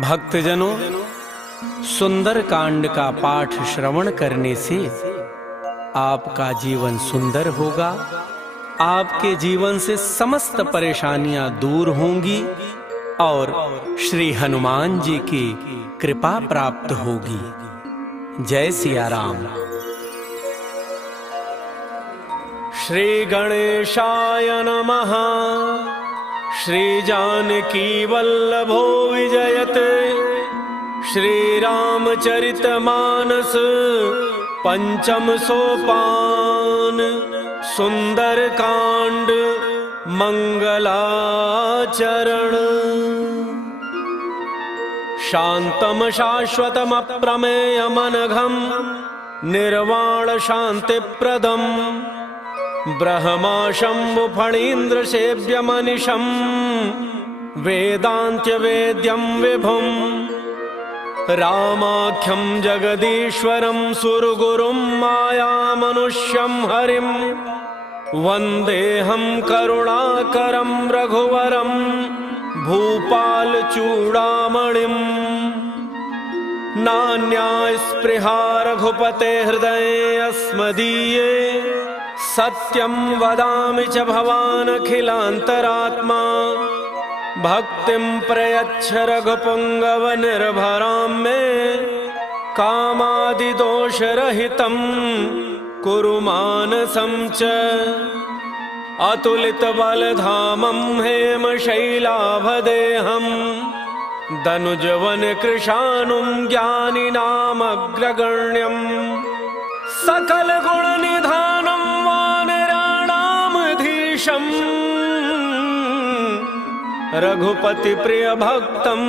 भक्तजनों, सुंदर कांड का पाठ श्रवण करने से आपका जीवन सुंदर होगा। आपके जीवन से समस्त परेशानियां दूर होंगी और श्री हनुमान जी की कृपा प्राप्त होगी। जय सिया राम। श्री गणेशाय नमः। श्री जानकी वल्लभो विजयते। श्री रामचरितमानस पंचम सोपान। सुंदर कांड मंगलाचरण। शांतम शाश्वतम अप्रमेयमनघम निर्वाण शांतिप्रदम ब्रह्मा शंभु फणीन्द्र सेव्यमनिशं वेदांत्य वेद्यं विभुं रामाख्यं जगदीश्वरं सुरगुरुं मायामनुष्यं हरिं वन्देऽहं करुणाकरं रघुवरं भूपालचूडामणिम्। नान्या स्पृहा रघुपते हृदये अस्मदीये सत्यं वदामि च भवान् अखिलान्तरात्मा। भक्तिं प्रयच्छ रघुपुङ्गव निर्भरां मे कामादिदोषरहितं कुरु मानसं च। अतुलितबलधामं हेमशैलाभदेहं दनुजवनकृशानुं ज्ञानिनामग्रगण्यं सकल गुणनिधानं वानराणामधीशं रघुपति प्रिय भक्तं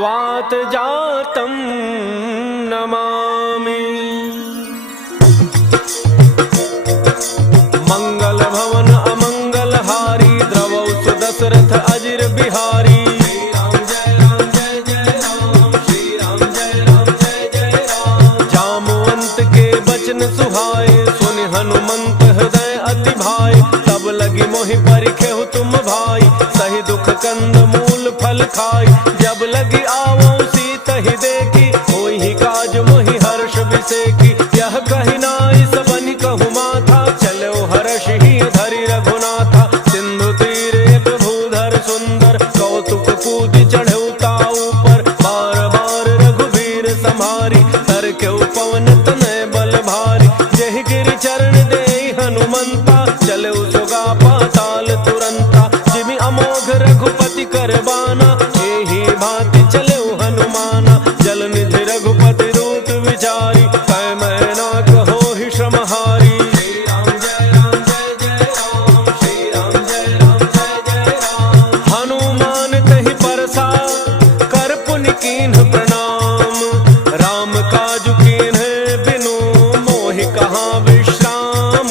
वातजातं नमामि। मंगल भवन अमंगलहारी द्रवौ सुदशरथ अजिर बिहारी। सुहाए सुनि हनुमंत हृदय अति भाई। तब लगी मोहि परिखेहु तुम भाई सही दुख कंद मूल फल खाई। जब लगी आवो सीतहि देखी होई ही काज मोहि हर्ष विसेकी। यह कहि नाई सबनि कहु माथा चलो हर्ष ही धरि रघुनाथा। सिंधु तीर एक भूधर सुंदर कौतुक कूदि चढ़ऊ ताऊ पर। बार बार रघुबीर संभारी तर के पवन तनय बल भारी। जहि गिरि चरण देहि हनुमंता चले सुगा पाताल तुरंता। जिमि अमोघ रघुपति करबाना एहि भांति चले हनुमाना। जल निधि रघुपति रूप विचारी कै मैना कहो ही श्रमहारी। श्री राम जय राम जय जय राम। श्री राम जय राम जय जय राम। हनुमान तहि परसा कर पुनि कीन्ह प्रणाम। राम काजु कीन्ह बिनु मोहि कहाँ विश्राम।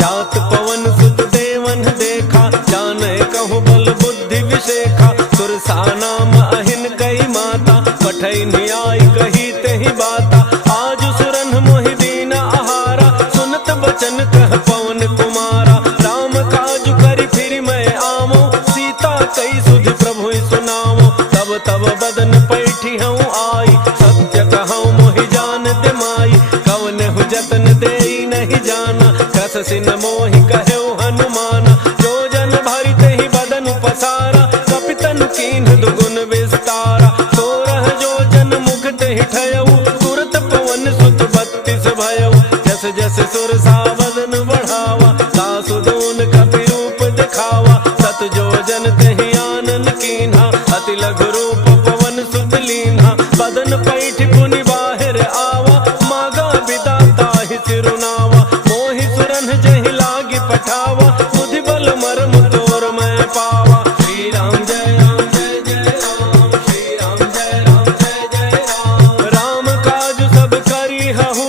जात पवन सुत देवन देखा जाने कहूँ बल बुद्धि विशेखा। सुरसा नाम अहिन कई माता पठई न्याय कही तेहि बाता। आज सुरन मोहि दीन आहारा सुनत बचन कह पवन कुमारा। राम काजु करि फिर मैं आवो सीता कई सुधि प्रभु सुनावो। तब तब बदन पैठी हूँ आई सत्य कहूँ मोहि जानत माई। कवन हु जतन देई नहीं जाना कस सिन मोहि कहु हनुमाना। जो जन भरि तेहि बदन पसारा कपितन कीन्ह दुगुन विस्तारा। 16 जो जन मुख तेहि ठयऊ तुरत पवन सुत 32 भयऊ। जस जस सुरसा बदन बढ़ावा सासुदून कपि रूप दिखावा। सत जो जन तेहि आनन कीन्हा अति लघु रूप पवन सुत लीन्हा। बदन पैठ पुनि बाहिर आवा मागा विदाता ही सिरुनावा। मोहि सुरन जहि लागी पठावा बुद्धि बल मर्म तोर मैं पावा। श्री राम जय राम जय जय राम। श्री राम जय राम जय जय राम। राम काज सब करी हहु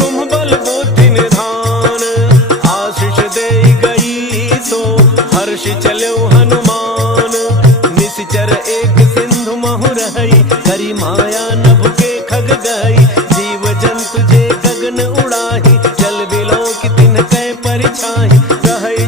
तुम बल बुद्धि निधान। आशीष देई गई सो हर्ष चलो हनुमान। निश्चर एक सिंधु महु रही हरि माया नभ के खग गई। जीव जंतु जे गगन उड़ाही जल बिलो की तिन कै परिछाही। रहे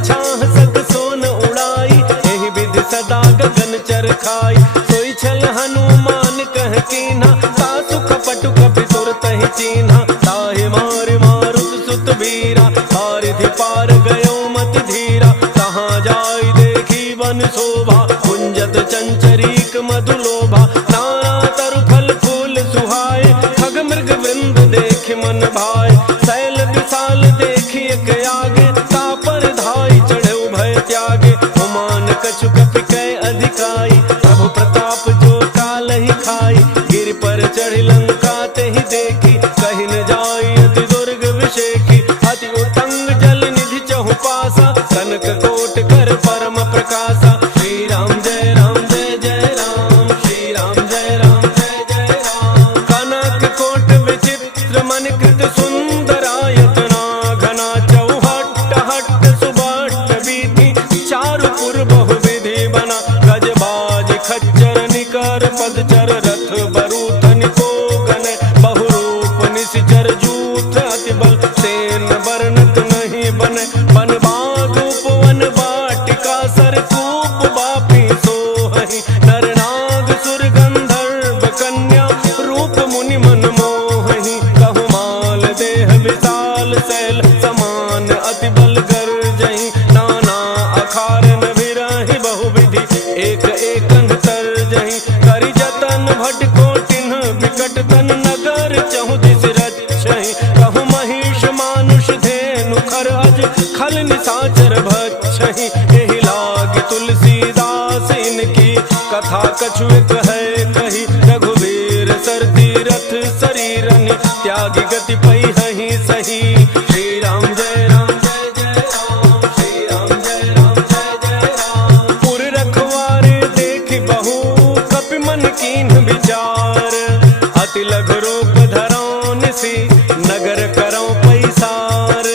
पार गयो मत धीरा, कहाँ जाय देखी वन शोभा, कुंजत चंचरीक मधुलोभा, नाना तरु फल फूल सुहाए, खग मृग वृंद देख मन भाए, शैल विशाल देखी एक आगे, तापर धाई चढ़े भय त्यागे, हुमान कछु कपि कै अधिकाई, प्रभु प्रताप जो काल ही खाई, गिर पर चढ़ी लंका ते ही देखी, कहीं न जाई अति दुर्ग विषेखी, अति उत्तंग जल निधि चहु पासा, कनक कोट कर परम प्रकाशा, श्री राम जय राम जय जय राम, श्री राम जय राम जय जय राम, कनक कोट विचित्र मन कृत सुंदरायतना, घना चौहट हट सुबट बीथी, चारु पुर बहु विधि बना, गजबाज खच्चर निकर पदचर, रथ बरूथन को गन, बहुरूप निशिचर जूथ अति बल, सेन वर्णत नहीं बन, बन बाग उपवन वाटिका, सरकूप बापी सोहहि, नर नाग सुर गंधर्व कन्या, रूप मुनि मन मोहहि, कहु माल देह विशाल शैल, समान अति बल गर्जहि, नाना अखारन विरहि बहुविधि, एक एकन तरजहि, करि जतन भट कोटिन विकट तन, नगर चहु दिस रक्षहि, कहु महिष मानुष धेनु खर अज, खल निशाचर भक्षहि, एहि लाग तुलसीदास इनकी, कथा कछु एक है कही, रघुवीर सर तीरथ शरीरनि, त्यागी गति पहिहि सही, श्री राम जय राम जय जय राम, श्री राम जय राम जय जय राम, पुर रखवारे देखि बहु कपि मन कीन्ह विचार, अति लघु रूप धरौ निसि, नगर करौ पैसार,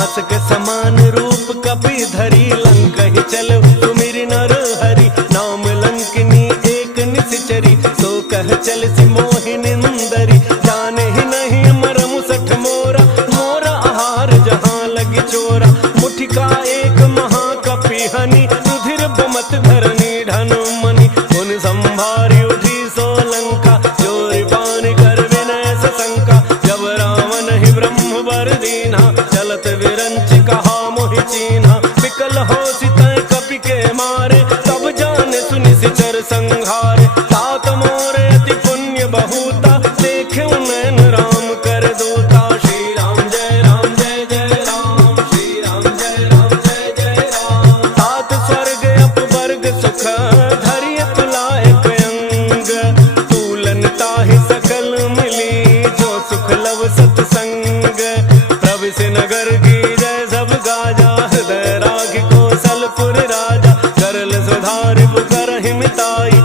मसक समान रूप कपि धरी, लंकहि चल सुमिरि नर हरि, नाम लंकिनी एक निशिचरी, सो कह चल सि मोहि निंदरी, जाने ही नहीं मरमु सठ मोरा, मोरा आहार जहाँ लगी चोरा, मुठिका एक महाकपि हनि, रुधिर बमत धरनी ढन मनि, उन संभारी उठी सो लंका, चोरी पान कर विनय सशंका, जब रावण ही ब्रह्म वर दीन्हा, चलत विरंच कहा मोहि चीन्हा, विकल हो सितै कपि के मारे, तब जाने सुनि सिचर संहारे, तात मोरे अति पुण्य बहुता, देखे नैन राम कर दूता, श्री राम जय राम जय जय राम, श्री राम जय राम जय जय राम, तात स्वर्ग अपवर्ग सुख, धरिय तुलाए अंग, तूलन ताहि सकल मिली, जो सुख लव सतसंग, प्रभु से नगर की जय सब गाजा, हृदय राग कौशलपुर राजा, करल सुधारि करहि मिताई,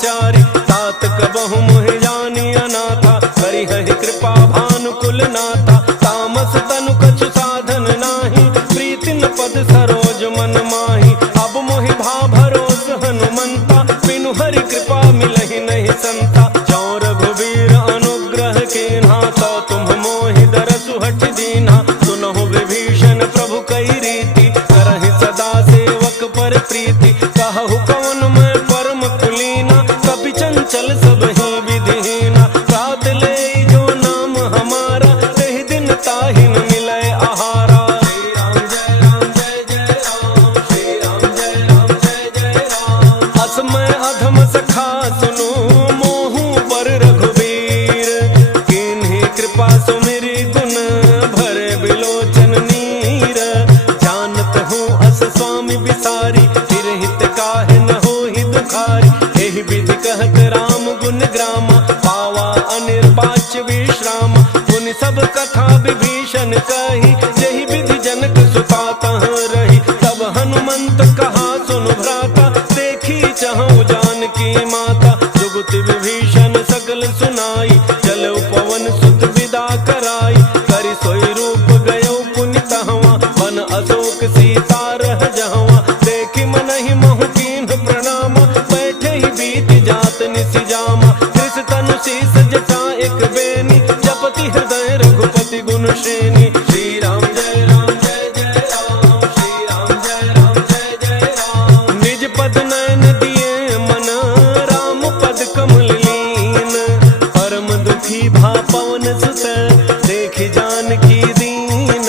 ब्रह्मचारी तात कबहु मोहि जानी अनाथा करी है कृपा भानुकुल नाथा तामस तनु कछु साधन नाही प्रीति न पद सरोज मन माही अब मोहि भा भरोस हनुमंता बिनु हरि कृपा मिलहि नहीं संता जौ रघुबीर अनुग्रह कीन्हा तो तुम मोहि दरसु हठ दीन्हा सुनहु विभीषण प्रभु कई रीति करहि सदा सेवक पर प्रीति कहु कवन मैं परम कुलीना कपि चंचल सब ही विधिहीना रात ले जो नाम हमारा तेहि दिन ताहि न मिलै आहारा श्री राम जय राम जय जय राम श्री राम जय राम जय जय राम असमय अधम सखा सुनु मोहु पर रघुबीर किन्हीं कृपा सुमिरि गुण भरे बिलोचन नीर जानत हूँ अस स्वामी बिसारी फिर हित काहे न होहि दुखारी एहि विधि कहत राम गुण ग्रामा पावा अनिर्वाच्य विश्राम मुनि सब कथा विभीषण कही यही विधि जनक सुता तह रही तब हनुमंत कहा सुनु भ्राता देखी चहु जानकी माता जुगति विभीषण सकल सुनाई चलो पवन सुत विदा कराई करि सोई रूप गयो पुनि तहवा बन अशोक सीता रह जहवा देखी मनहि महु कीन्ह प्रणाम बैठे ही बीत जात निसि जामा कृष तनु शीस जटा एक बेनी जपति हृदय रघुपति गुण श्रेणी श्री राम जय राम जय जय राम श्री राम जय राम जय जय राम निज पद नयन दिए मन राम पद कमल लीन परम दुखी भा पवन सुत देखि जानकी दीन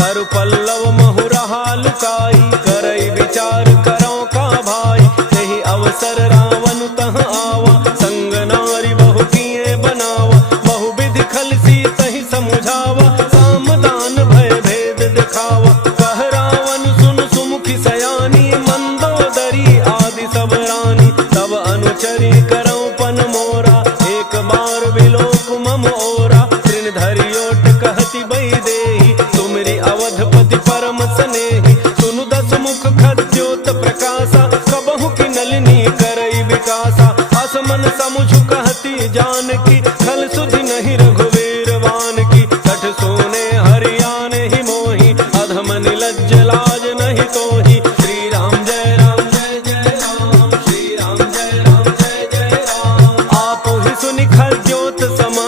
तरु पल्लव महु रहा लुकाई करई विचार करो का भाई यही अवसर रावण तह आवा संग नारी बहु किए बनावा बहु विधि खल सीतहि समुझावा सामदान भय भेद दिखावा कह रावण सुन सुमुखी सयानी मंदोदरी आदि सब रानी तब अनुचरी करो पन मोरा एक बार विलोक मम ओरा तृण धरियोट कहती बही देही तुमरी अवधपति परम स्नेही सुनु दस मुख खद्योत प्रकाशा कबहु की नलिनी करई विकासा असमन समुझ कहती जानकी खल सुधि नहीं रघुवीर वान की कठ सोने हरियाने ही मोही अधम निलज्ज लाज नहीं तोही श्री राम जय राम जय जय राम श्री राम जय राम जय जय राम आप ही सुनि खद्योत सम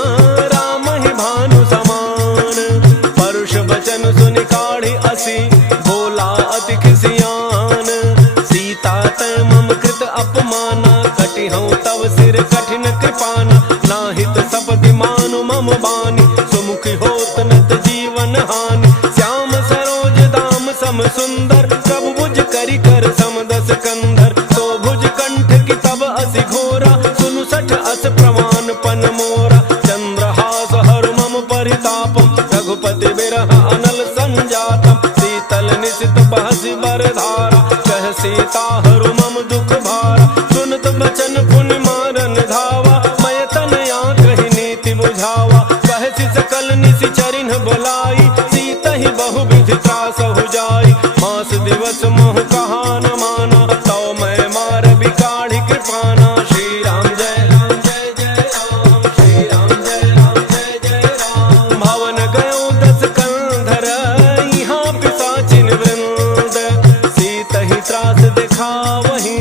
राम ही भानु समान परुष बचन सुनि काढ़ी असी बोला अति खिसियान सीता तय मम कृत अपमाना कटि हूँ तव सिर कठिन कृपाना नाहित सपदि मानु मम बानी सुमुखी होत नत जीवन हानि श्याम सरोज दाम सम सुंदर प्रभु भुज करि कर समदस कंधर तो भुज कंठ की तब असि घोरा सुनु सठ अस प्रमाण पन मोरा चंद्रहास हर मम परितापम रघुपति बिरह अनल संजातम शीतल निशित बहसि बरधारा कह सीता हरु मम दुख भारा सुनत बचन पुनि मारन धावा मय तनया कहि नीति बुझावा कहसि सकल निसि चरिन्ह बोलाई सीता ही बहु विधि त्रासहु जाई मास दिवस मोह कहा न माना तो मैं मार बिकाढ़ी कृपाना श्री राम जय राम जय जय राम श्री राम जय राम जय जय राम भवन गयो दस कंधर यहाँ पिशाचिन वृंद सीत ही त्रास दिखावहि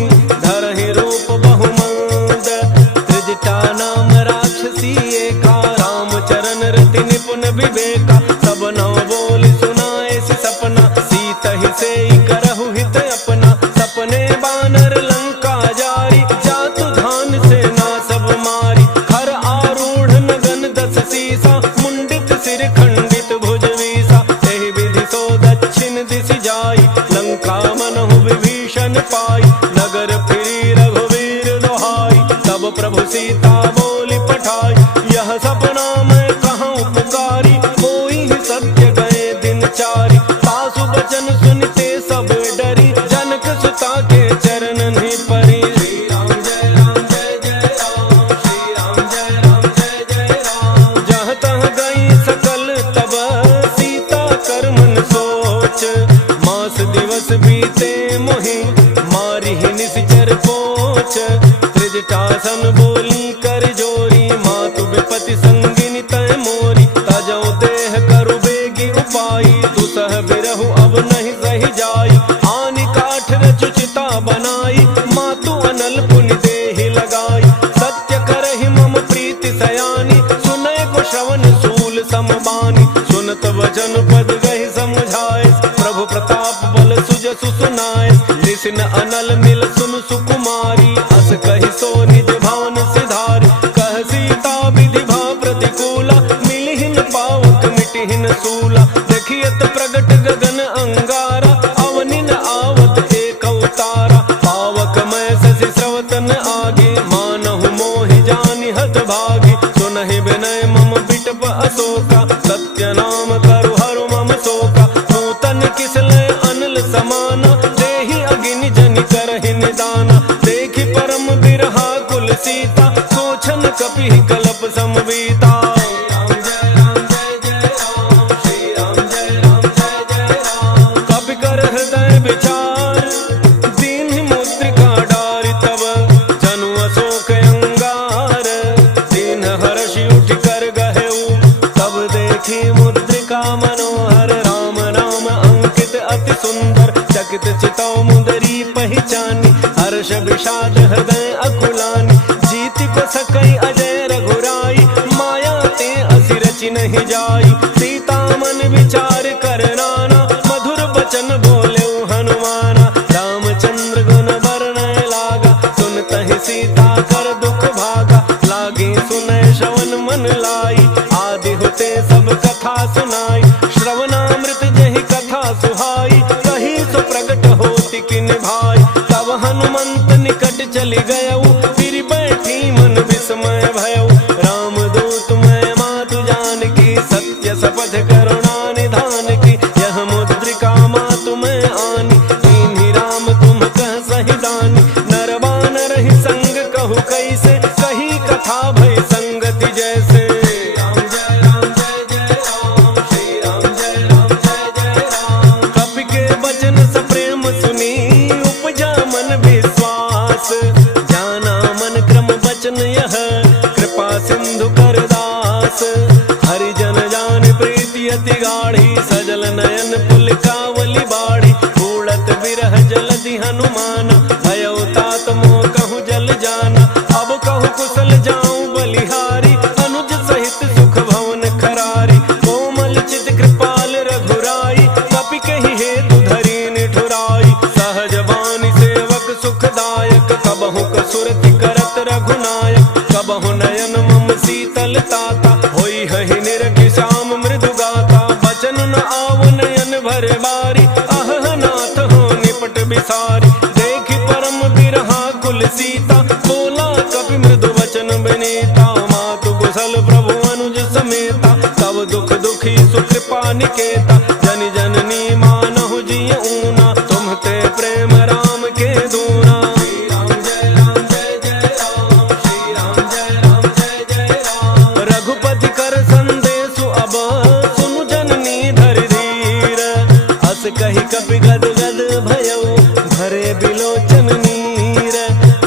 धरहि रूप बहुमंद त्रिजटा नाम राक्षसी एका रामचरण रति निपुण विवेका सब नव बोल सुनाए सि सपना सीत ही से करहु हित अपना सपने बानर लंका जारी जातु धान से ना सब मारी खर आरूढ़ नगन दस सीसा मुंडित सिर खंडित भुज वीसा एहि विधि सो दक्षिण दिशि जाई लंका मनहु विभीषण पाई नगर फिरी रघुवीर दोहाई तब प्रभु सीता बोली पठाई यह सपना मैं कहूँ पुकारी कोई ही सत्य गए दिन चारी सासु बचन सुनते सब डरी जनक सुता के चरण नहीं परी श्री राम जय राम जय जय राम श्री राम जय राम जय जय राम जहाँ तह गई सकल तब सीता कर मन सोच मास दिवस बीते मोहि मारी ही निश्चर पोच त्रिजटा दुशासन बोली कर जोरी, मातु विपति संगिनी तय मोरी। तजौ देह करु बेगी उपाई, दुसह बिरहु अब नहीं सही जाई। आनि काठ रचुचिता बनाई, मातु अनल पुनि देहि लगाई। सत्य करहि मम प्रीति सयानी, सुनय को श्रवण सूल समबानी। सुनत वचन पद गहि समझाए, प्रभु प्रताप बल सुजसु सुनाए। ऋषि न अनल मिल सुन सुकुमारी, अस कहि सो निज भान सिधारी। कह सीता विधि भा प्रतिकूला, मिलिहिन पावक मिटिहिन सूला। देखियत प्रगट गगन अंगारा, अवनि न आवत एक अवतारा। पावक मैं शशि स्रवतन आगे, मानहु मोहि जानि हत भागी। सुनहि विनय मम बिटप अशोका, सत्य नाम करु हरु मम शोका। नूतन किसलय अनल समाना, देहि अगिनि जनि करहि निदाना। देखि परम बिरहा कुल सीता, सोचन कपि कलप समवीता। कपि कर हृदय विचार, दीन्हि मुद्रिका डारि तब। जनु अशोक अंगार, दीन हर्षि उठि कर गहेउ। तब देखी मुद्रिका मनोहर, राम नाम अंकित अति सुंदर। चकित चितौ मुदरी पहिचानी, हर्ष विषाद हृदय अकुलानी। जीति को सकई अजय रघुराई, माया ते असि रचि नहीं जाई। सीता मन विचार कर नाना, मधुर बचन बोले हनुमाना। रामचंद्र गुण वर्णय लागा, सुनतहि सीता कर दुख भागा। लागे सुनय श्रवण मन लाई, आदि होते सब कथा सुनाई। श्रवणामृत जहि कथा सुहाई, कही सो प्रगट होति किन भाई। तब हनुमंत निकट चली गयऊ, फिर बैठी मन विस्मय भयऊ। रामदूत मैं मातु जानकी, सत्य शपथ करुणा निधान की। यह मुद्रिका मातु मैं आनी, दीन्हि राम तुम कह सही दानी। नर बानर ही संग कहु कैसे, कही कथा भय संगति जैसे। कपि के वचन सप्रेम सुनी, उपजा मन विश्वास। जाना मन क्रम वचन यह, कृपा सिंधु कर दास। हरिजन जान प्रीति अति गाढ़ी, सजल नयन पुलकावली बाढ़ी। उड़त बिरह जलधि हनुमाना, भयउ तात मोह कहूँ जल जाना। अब कहूँ कुशल जाऊं बलिहारी, अनुज सहित सुख भवन खरारी। कोमल चित कृपाल रघुराई, कपि कहि हेतु धरि निठुराई। सहज बानी सेवक सुखदायक, कबहु कसुरति करत रघुनायक। कबहु नयन मम शीतल ताता, होई हहि निरखि श्याम मृदु गाता। बचन न आव नयन भरे बारी, अहह नाथ हो निपट बिसारी। देखि परम बिरहा कुल सीता, बोला कपि मृदु वचन विनीता। मातु कुशल प्रभु अनुज समेता, तब दुख दुखी सुकृपा निकेता। जन जननी मानहु जिय ऊना, तुम्हते प्रेम राम के दूना। रघुपति कर संदेशु अब, सुनु जननी धरि धीर। अस कहि कपि गद गद भयउ, भरे बिलोचन नीर।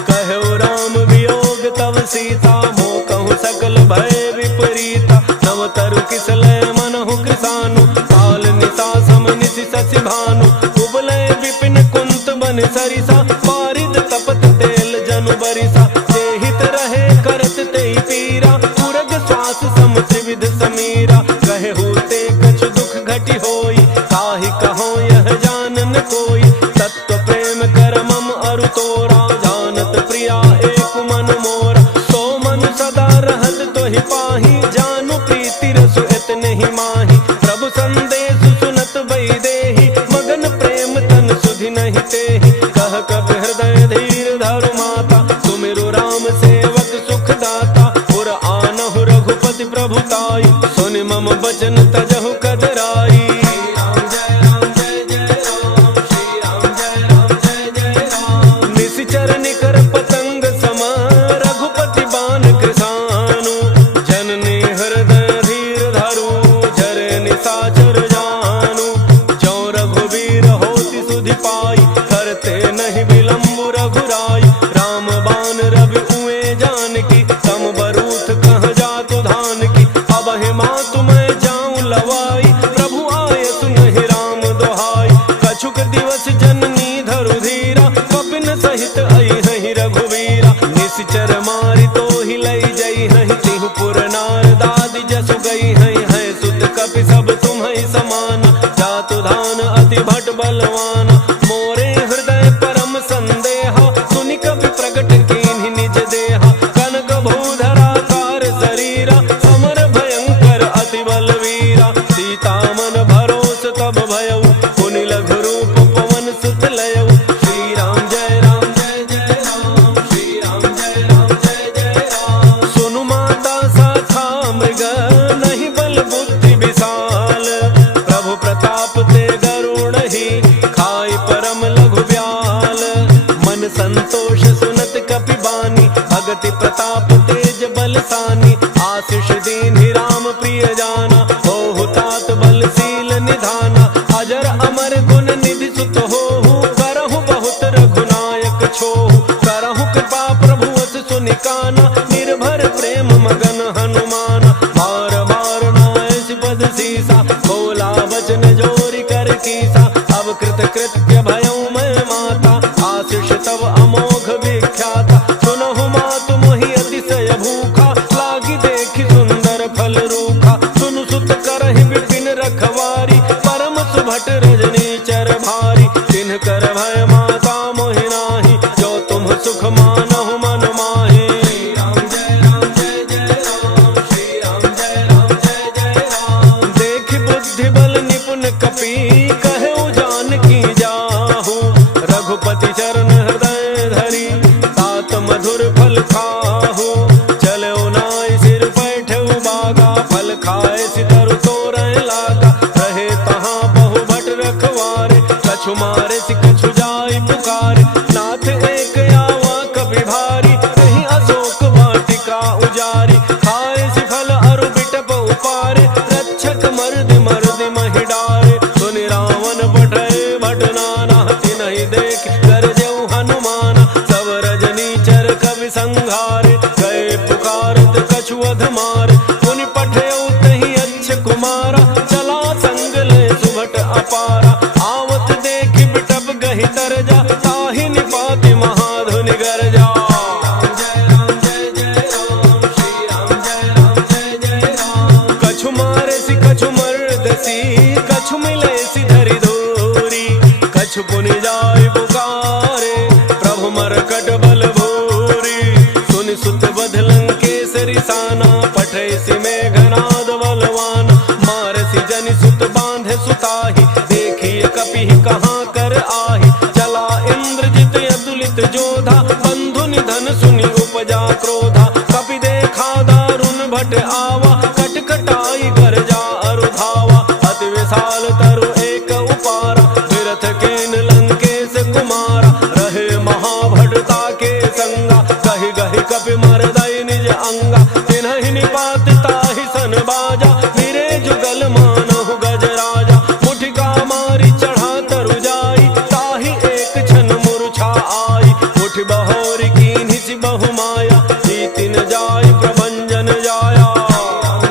कहु राम वियोग तव सीता, मोह कहूँ सकल भय विपरीता। नव तरु किसलय मनहु कृसानु, काल निशा सम निशि शशि भानु। कुबलय विपिन कुंत बन सरिसा, पारिद तपत तेल जनु बरिसा। जेहित रहे करत तेहि पीरा, पुरग श्वास सम त्रिविध समीरा। कहे होते कछु दुख घटि होई, ताहि कहो यह जानन कोई। तत्व प्रेम कर मम अरु तोरा, जानत प्रिया एक मन मोरा। सो मन सदा रहत तोहि पाही, जानु प्रीति रसु इतने ही माही। प्रभु संदेश सुनत वैदेही, मगन प्रेम तन सुधि नहीं तेहि। कह कपि हृदय धीर धरु माता, सुमिरु राम सेवक सुख दाता। पुर आनहु रघुपति प्रभुताई, सुनि मम वचन तजहु कदराई। निशिचर निकर पतंग सम, रघुपति बान कृसानु। जननी हृदय धीर धरु, झरे निशाचर जानु। जो रघुवीर होति सुधि पाई, करते नहीं विलम्ब रघुराई। राम बान रवि उए पुर नारदादि जसु गई है सुत कपि सब तुम्हें समान। जातु धान अति भट बलवान मोरे हृदय परम संदेहा। सुनि कपि प्रगट कीन्हि निज देहा। कनक भूधराकार शरीरा समर भयंकर अति बलवीरा। सीता मन भरोस तब भयउ पुनि लघु रूप पवन सुत लयउ। श्री राम जय राम जय जय राम। श्री राम जय राम जय जय राम। सुनु माता साथा मृग नहीं बल बुद्धि विशाल। प्रभु प्रताप ते गरुण ही खाई परम लघु ब्याल। मन संतोष सुनत कपि बानी भगति प्रताप तेज बलसानी। आशीष दीन्हि राम प्रिय जाना होहु तात बलशील निधाना। अजर अमर गुण निधि सुत होहु करहु बहुत रघुनायक छोहु। करहु कृपा प्रभु अस सुनि काना निर्भर प्रेम मगन हनुमाना। बार बार नायस पद सीसा बोला वचन जोरि कर कीसा। अब कृत कृत्य भयउ मैं माता आशीष तब अमोघ विख्याता। सुनहु मातु मोहि अतिशय भूखा लागी देखि सुंदर फल रूखा। सुनु सुत करहि विपिन रखवारी परम सुभट रजनी चर भारी। तिन्ह कर भय माता मोहि नाही जो तुम सुख मानहु मन माहि। श्री राम जय राम जय जय राम। श्री राम जय राम जय जय राम। देखि बुद्धि बल निपुण कपि कहउ जानकी जाहु। रघुपति चरण हृदय धरि तात मधुर फल खाहु। चलउ नाइ सिर बैठउ बागा फल खाए सितरु तोरय लागा। रहे तहाँ बहु भट रखवारे कछु मारे सि कछु जाय पुकारे। नाथ एक आवा कपि भारी कहीं अशोक वाटिका उजारी। खाए सि फल अरु बिटप उपारे रक्षक मर्दि मर्दि महि डारे। सुनि रावण पठय भट नाना तिनहि देख गरजउ हनुमाना। सब रजनी चर कवि संघारे गए पुकारत कछु अध मारे। पुनि पठयउ तहि अच्छ कुमारा चला संग ले सुभट अपारा। आवत देखि बिटप गहि तरजा ताहि निपाति महाधुनि गरजा। जय राम जय जय राम। श्री राम जय राम जय जय राम। कछु मारे सि कछु मर्दसी कछु मिले सि धरि धूरी। कछु पुनि जाय पुकारे प्रभु मरकट बल भूरी। सुनि सुत बध लंकेसरि साना पठय सि मेघनाद बलवान। मारसि जनि सुत बांधे सुताहि देखिए कपि कहाँ कर आहि। चला इंद्रजित अतुलित जोधा बंधु निधन सुनि उपजा क्रोधा। कपि देखा दारुण भट आवा कटकटाई गरजा अरु धावा। अति विशाल तरु एक उपारा विरथ केन लंकेश कुमारा। रहे महाभटता के संगा कहि गहि कपि मरदय निज अंगा। तिन्हि निपात ताहि सन बाजा फिरे जुगल मानहु गजराजा। मुठिका मारी चढ़ा तरु जाई ताहि एक क्षण मूर्छा आई। उठ बहोरी कीन्हि सि बहु माया जीति न जाय प्रभंजन जाया।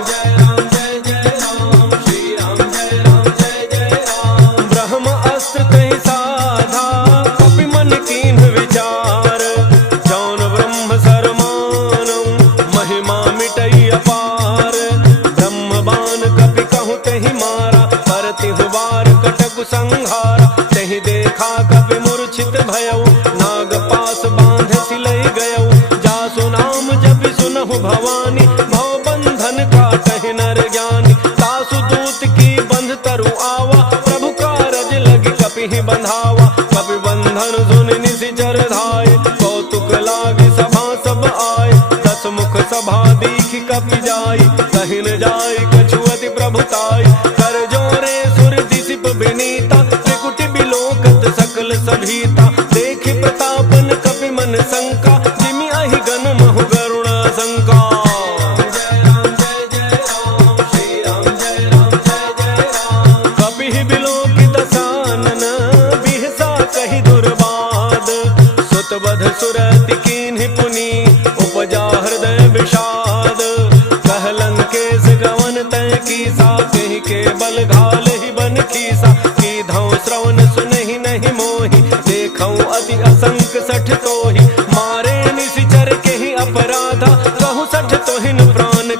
जय राम जय जय राम। श्री राम जय राम जय जय राम। ब्रह्म अस्त्र तहि साधा कपि मन कीन्ह विचार। जौन ब्रह्म सरमानउ महिमा मिटई अपार। ब्रह्म बाण कपि कहु तहि मारा परतिहु बार कटकु संहारा। तहि देखा कपि मूर्छित भयउ नाग पास बांध सिलई गयउ। जासु नाम जपि सुनहु भवानी भव बंधन काटहि नर ज्ञानी। तासु दूत की बंध तरु आवा प्रभु कारज लगी कपि ही बंधावा। कपि बंधन सुनि निशिचर धाय कौतुक लागी सभा सब आय। दस मुख सभा दीखि कपि जाई कहि न जाय कछु अति प्रभुताई। कर जोरे सुर दिसिप विनीता त्रिकुटि बिलोकत सकल सभीता। देखि प्रतापन कपि मन शंका जिमि अहि गन महु गरुण शंका। जय राम जय जय राम। श्री राम जय राम जय जय राम। कपि बिलोकि दसानन बिहसा कहि दुर्बाद। सुत बध सुरति कीन्हि पुनि उपजा हृदय विषाद। कह लंकेश गवन तय कीसा कहि के बल घाल ही बन खीसा। की धौ श्रवण सुनहि नहीं मोहि देखौ अति असंक सठ तोहि। मारे निशिचर के ही अपराधा कहु सठ तोहिन प्राण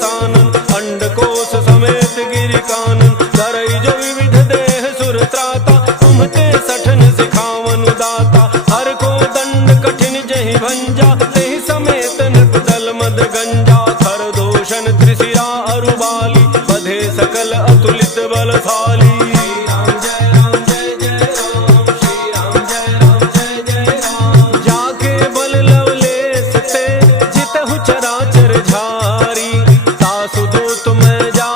सानन, अंडकोश समेत गिरि कानन, करई जो विविध देह सुर त्राता, तुम्हते सठन सिखावन दाता, हर को दंड कठिन जहि भंजा, तेहि समेत नृप दल मद गंजा, खर दोषण त्रिशिरा अरुबाली, बधे सकल अतुलित बलशाली। जाके बल लवलेश ते जितहु चराचर झारी, तासु दूत मैं जा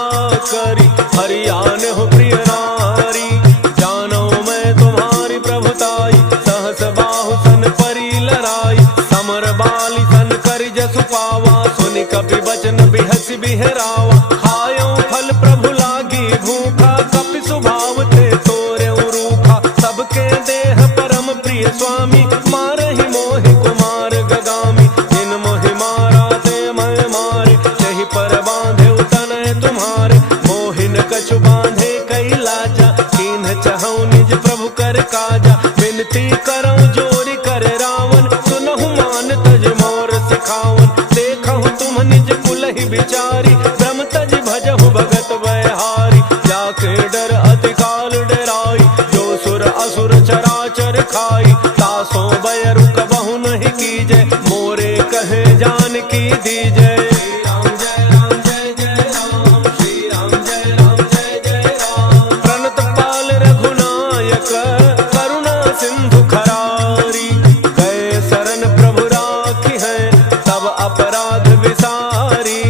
करी, हरियाण हो प्रिय नारी, जानो मैं तुम्हारी प्रभुताई, सहस बाहु सन परी लराई, समर बाली सन करि जसु पावा, सुनि कपि बचन बिहसि बिहरावा, खायो फल प्रभु लागी भूखा, कपि स्वभाव थे तोरे रूखा, सबके देह परम प्रिय स्वामी, मारहि मोहि कुमार गगामी, जिन मोहि मारा ते मैं मारे, तहि पर बांधे तनय तुम्हारे, मोहिन कछु बांधे कई लाजा, कीन्ह चहु निज प्रभु कर काजा, विनती करौ जोरि कर रावण, सुनहु मान तज मोर सिखावन, देखहु तुम निज कुलहि बिचारी, ब्रह्म तज भजहु भगत बयहारी, जाके डर अति काल डराई, जो सुर असुर चराचर खाई, तासो बयरु कबहु नहीं कीजय, मोरे कहे जान की दीजय। प्रणत पाल रघुनायक करुणा सिंधु खरारी, गए शरण प्रभु राखी है तब अपराध विसारी,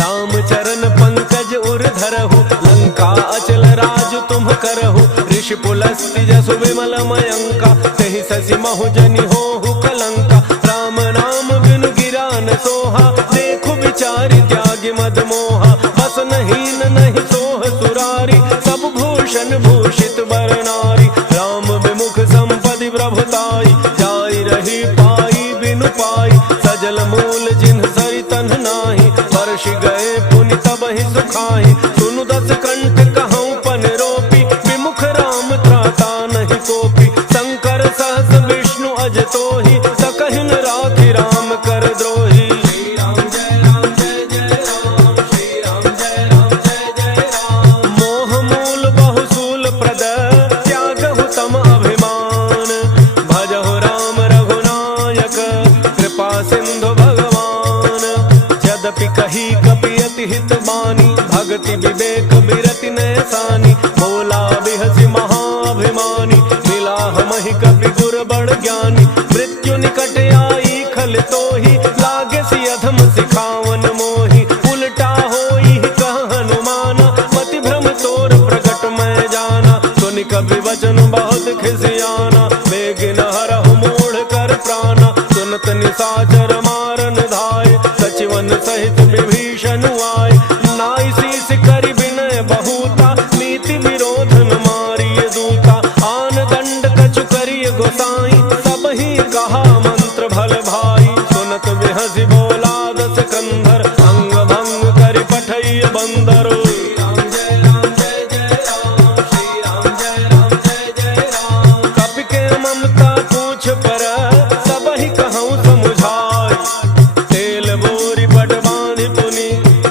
राम चरण पंकज उर धरहु, लंका अचल राज तुम करहु, ऋषि पुलस्त्य जसु विमल मयंका, तेहि ससि महु जनि होहु कलंका, राम नाम बिनु गिरा न सोहा, देखु विचारि त्यागि मद मोहा, बस हीन नहीं सोह सुरारी, सब भूषण भूषित बर नारी, राम विमुख संपदि प्रभुताई, जाई रही पाई बिनु पाई, सजल मूल जिन्ह सरि तन्ह नाही, वर्ष गए पुनि तबहि सुखाहि, सुनु दस कंठ कहूँ पन रोपी, विमुख राम त्राता नहीं कोपी, शंकर सहस विष्णु अज तोहि, सकहिन राखि राम कर द्रोही। मोह मूल बहुसूल प्रद त्यागहु तम अभिमान, भजहु राम रघुनायक कृपा सिंधु भगवान, यद्यपि कही कपि अति हित बानी, भक्ति विवेक बिरति नैसानी, बोला बिहसि महाभिमानी, मिला हमहि कपि गुर बड़ ज्ञानी, मृत्यु निकट आई खल तोहि, लागे सि अधम सिखावन मोहि, उल्टा होई कह हनुमाना, मति भ्रम तोर प्रगट मैं जाना, सुनि कपि वचन बहुत खिसियाना, बेगिन हरहु मूढ़ कर प्राणा, सुनत निशाचर मारन धाय, सचिवन सहित विभीषण आए, नाई शीस करि विनय बहुता, नीति विरोध न मारिय दूता, आन दंड कछु करिय गोसाई, सब ही कहा मंत्र भल भाई, सुनत बिहसि बोला दस कंधर, अंग भंग करि पठइय बंदर। कपि के ममता पूछ पर सबहि कहूँ समुझाई, तेल बोरी पट बांधि पुनि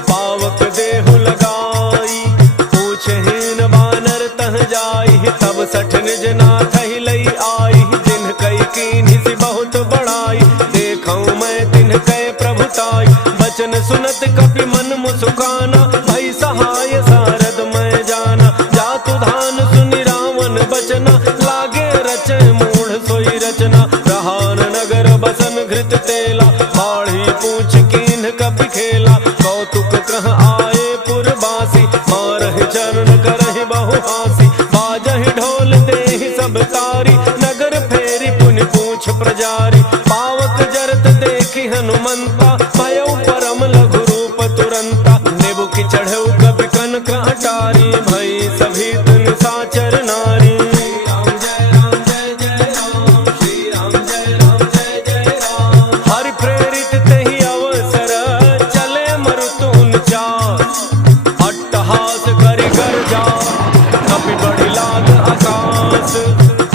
पावक देहु लगाई, पूछहीन बानर तह जाई, तब सठ निज नाथ ही लई आई, जिन्ह कई कीन्हि सि बहुत बड़ाई, देखऊँ मैं तिन्ह कय प्रभुताई, बचन सुनत कपि मन मुसुकाना, भई सहाय सारद मैं जाना, जातु धान सुनि रावण बचना, लागे रचै मूढ़ सोई रचना, प्रहार नगर बसन घृत तेला, बाढ़ी पूछ कीन्ह कपि खेला, कौतुक कह आए पुरबासी, मारहि चरण करहि बहु हासी, बाजहि ढोल देहि सब तारी, नगर फेरि पुनि पूछ प्रजारी, पावक जरत देखि हनुमंता, भयउ परम लघु रूप तुरंता, नेबुकि चढ़ऊ कपि कनक अटारी, भई सभी तुन साचर नारी। हरि प्रेरित तेहि अवसर चले मरुत उनचास, अट्टहास करि गर्जा कपि बढ़ि लाग आकाश,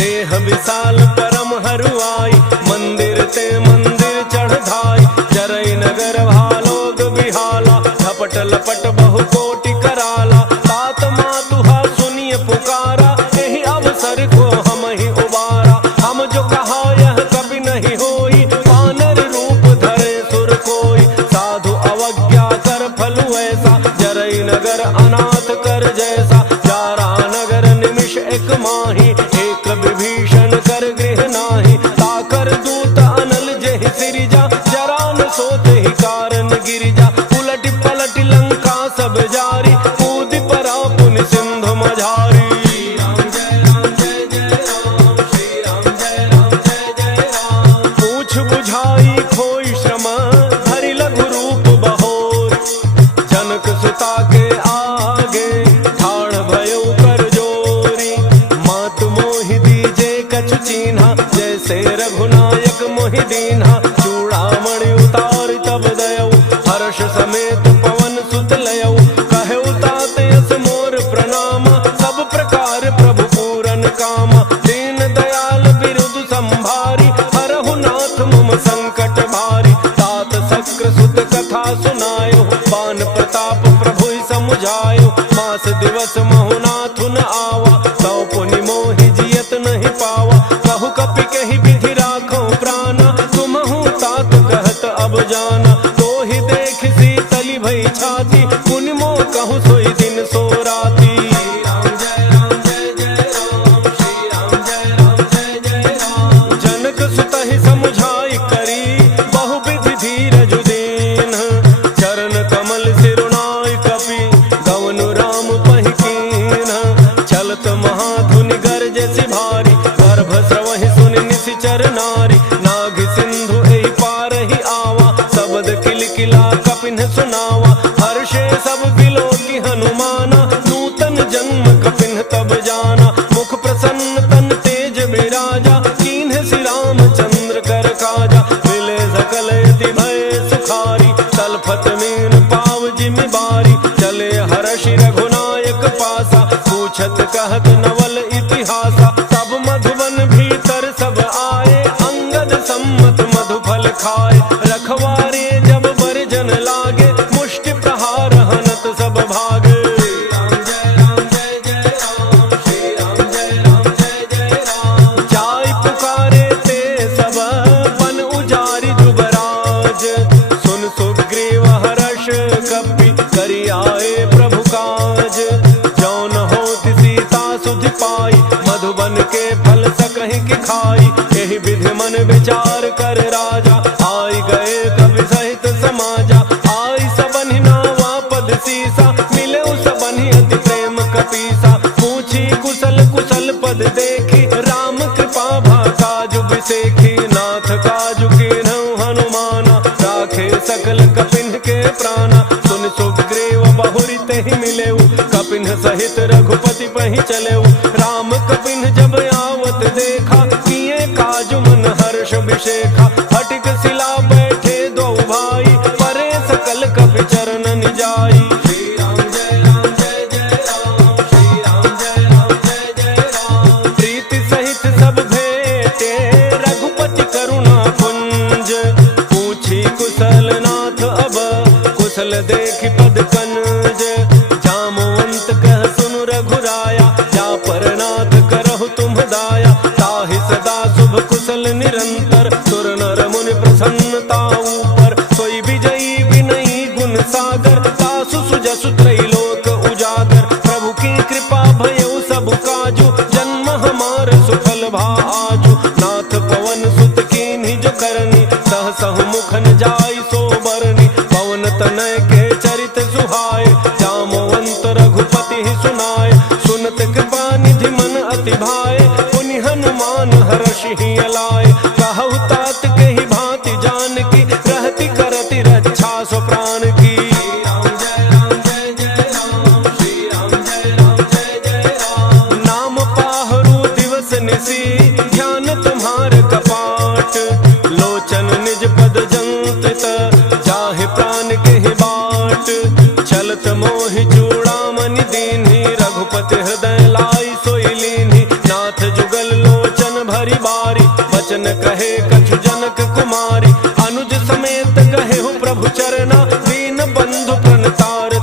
देह विशाल परम हरुआई, मंदिर ते मंदिर चढ़ धाई, चरई नगर भालोग बिहाला, झपट छलपट बहु कोटि कराला। तात मातुहा सुनिय पुकारा, यही अवसर को हम ही उबारा। हम जो कहा यह कभी नहीं होई, वानर रूप धरे सुर कोई। साधु अवज्ञा कर फल ऐसा, जरई नगर अनाथ कर जैसा। जारा नगर निमिष एक माही, एक विभीषण कर गृह नाही। ताकर दूत अनल जहि सिरिजा, जरा न सोते ही कारण गिरिजा। उलट पलट लंका सब जारी, कूद परा पुनि सिंधु मझारी। पूछ बुझाई खोई श्रम, हरि लघु रूप बहोर। जनक सुता के आगे, ठाड़ भयो कर जोरी। मात मोहि दीजे कछु चीन्हा, जैसे रघुनायक मोहि दीन्हा। चूड़ामणि उतार तब दयऊ, हर्ष समेत पवन सुत लयऊ। कहऊ तात यस मोर प्रणाम, सब प्रकार प्रभु पूरन काम। दीन दयाल बिरुद संभारी, हरहु नाथ मम संकट भारी। तात शक्र सुत कथा सुनायो, बान प्रताप प्रभु समुझायो। मास दिवस महु नाथुन आवा, सौ पुनि मोहि जियत नहीं पावा। कहु कपि कहि विधि राखो प्राणा, तुमहु तात कहत अब जाना। तो ही देख शीतली भई छाती, पुनि मोह कहु सोई दिन सो राती। जनक सुत ही समुझाई करी, बहु विधि धीरज दीन। चरण कमल सिरुनाई कपि, गवनु राम पहि कीन्ह। चलत महाधुनि गरजसि भारी, गर्भ स्रवहि सुनि निशिचर नारी। नाग सिंधु एहि पारहि आवा, शब्द किलकिला कपिन सुनावा। हर्षे सब बिलो की हनुमाना, नूतन जन्म कपिन तब जाना। मुख प्रसन्न तन तेज विराजा, कीन्ह श्री रामचंद्र कर काजा। मिले सकल यति भय सुखारी, तलफत मीन पाव जिमि बारी। चले हर्षि रघुनायक पासा, पूछत कहत नवल इतिहासा। तब मधुबन भीतर सब आए, अंगद सम्मत मधु फल खाए। रखवारे जब बरजन लागे, मुष्टि प्रहार हनत सब भागे। जाय पुकारे ते सब, बन उजारी जुबराज। सुन सुग्रीव हर्ष कपि, करि आए प्रभु काज। जौन होत सीता सुधि पाई, मधुबन के फल सकहि की खाई। यही विधि मन विचार कर राजा, आई गए कवि सहित समाजा। आई सबनि नावा पद सीसा, मिले सबनि अति प्रेम कपीसा। पूछी कुशल कुशल पद देखी, राम कृपा भा काजु बिसेखी। नाथ काजु कीन्हु हनुमाना, राखे सकल कपिन के प्राणा। सुन सुग्रीव बहुरि तेहि मिलेऊ, कपिन सहित रघुपति पहि चलेऊ। राम कपिन जब आवत देखा, किए काजु मन हर्ष विशेखा। हटिक सिला बैठे दो भाई, परे सकल कपि चरण निजाई। श्री राम जय राम जय जय राम, श्री राम जय राम जय जय राम। प्रीति सहित सब भेटे, रघुपति करुणा पुंज। पूछी कुशल नाथ अब, कुशल देखि पद कंज। जामवंत कह सुनु रघुराया, जा पर नाथ करहु तुम दाया। ताहि सदा शुभ कुशल निरंतर, सुर नर मुनि प्रसन्नता ऊपर। सोई विजयी विनयी गुण सागर, तासु सुजसु त्रैलोक उजागर। प्रभु की कृपा भयउ सब काजु, जन्म हमार सुफल भा आजु। नाथ पवन सुत कीन्हि जो करनी, सहसहु मुख न जाई सो बरनी। पवन तनय के चरित सुहाए, जामवंत रघुपति ही सुनाए। सुनत कृपा निधि मन अति भाए, पुनि हनुमान हर्षि ही अलाए। कहु तात कहि भांति जानकी, रहति करति रक्षा सो प्राण की। श्री राम जय राम जय जय राम, श्री राम जय राम जय जय राम। नाम पाहरु दिवस निसी, ध्यान तुम्हार कपाट। लोचन निज पद जंत्रित, जाहि प्राण के बाट। चलत मोहि चूड़ामणि दीन्हि, रघुपति हृदय लाई सोई लीन्हि। नाथ जुगल लोचन भरी बारी, वचन कहे कछु जनक कुमारी। अनुज समेत कहे प्रभु चरना, दीन बंधु प्रणतार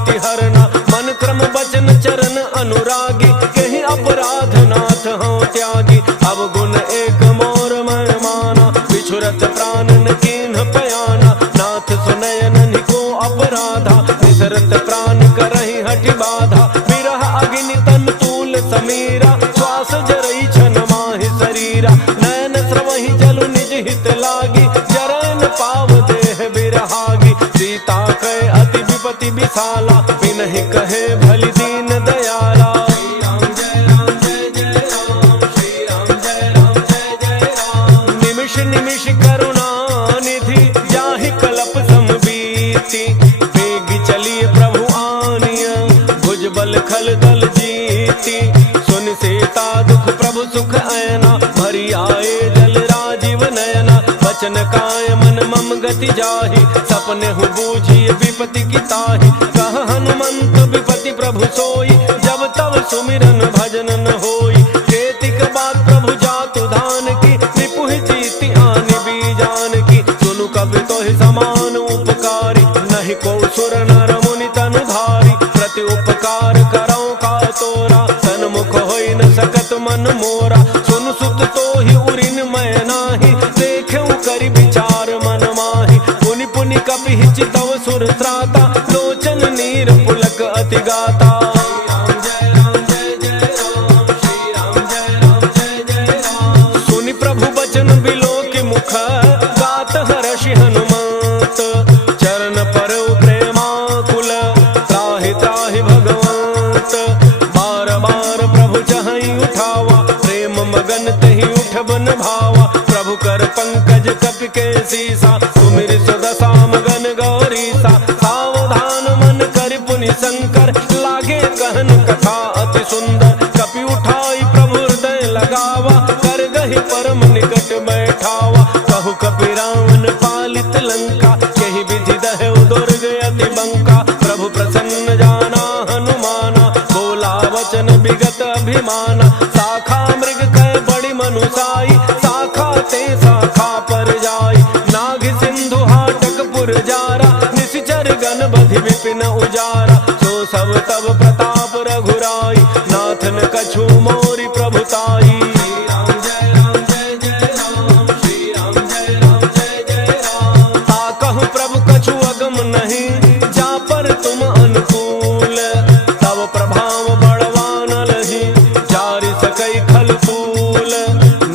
कटि बाधा विरह अग्नि तन तूल समीरा श्वास जरई छन माहि शरीरा नयन स्रवहि जलु निज हित लागी जरन पाव देह बिरहागी सीता कहे अति विपति विशाला बिनहि कहे भली दीन दयाला निमिष निमिष करुणा निधि जाहि कलप समबीति बेग चलिए प्रभु आनिया भुज बल खल दल जीती सुन सीता दुख प्रभु सुख ऐना भरी आए जल राजीव नयना वचन काय मन मम गति जाहि सपने हु बूझिए विपति की ताहि कह हनुमंत विपति प्रभु सोई जब तब सुमिरन भजन न होई केतिक बात प्रभु जातु धान की रिपु जीति आनि बीजान की सुनु कवि तो ही समान उपकारी नहीं को सुर नर मुनि तनु धारी प्रति उपकार करौ का तोरा सन्मुख होई न सकत मन मोरा सुन सुत तो ही उरिन मैं नाही देखें करि विचार मन माही पुनि पुनि कपि चितव सुर त्राता लोचन नीर पुलक अति गाता सुनि प्रभु बचन बिलो के मुख गात हर्षि हनुमंत चरण पर प्रेमा कुल त्राहि त्राहि भगवंत बार बार प्रभु चहई उठावा प्रेम मगन तहि उठ बन भावा प्रभु कर पंकज कपि के सीसा सुमिर सुदशा मगन गौरीसा सावधान मन कर पुनि शंकर लागे कहन कथा अति सुंदर कपि उठाई प्रभु हृदय लगावा कर गहि परम निकट बैठावा कहु कपि रावण पालित लंका यही विधि दहु दुर्ग अति बंका प्रभु प्रसन्न जाना हनुमाना बोला वचन विगत अभिमाना शाखा मृग कह बड़ी मनुसाई शाखा ते शाखा पर जाई नाग सिंधु हाटक पुर जारा निशिचर गण बधि विपिन उजारा सो सब तब प्रताप रघुराई नाथन कछु मोरी प्रभुताई ताकहु प्रभु कछु अगम नहीं जा पर तुम अनुकूल तब प्रभाव बड़वान लही जारि सकई खल फूल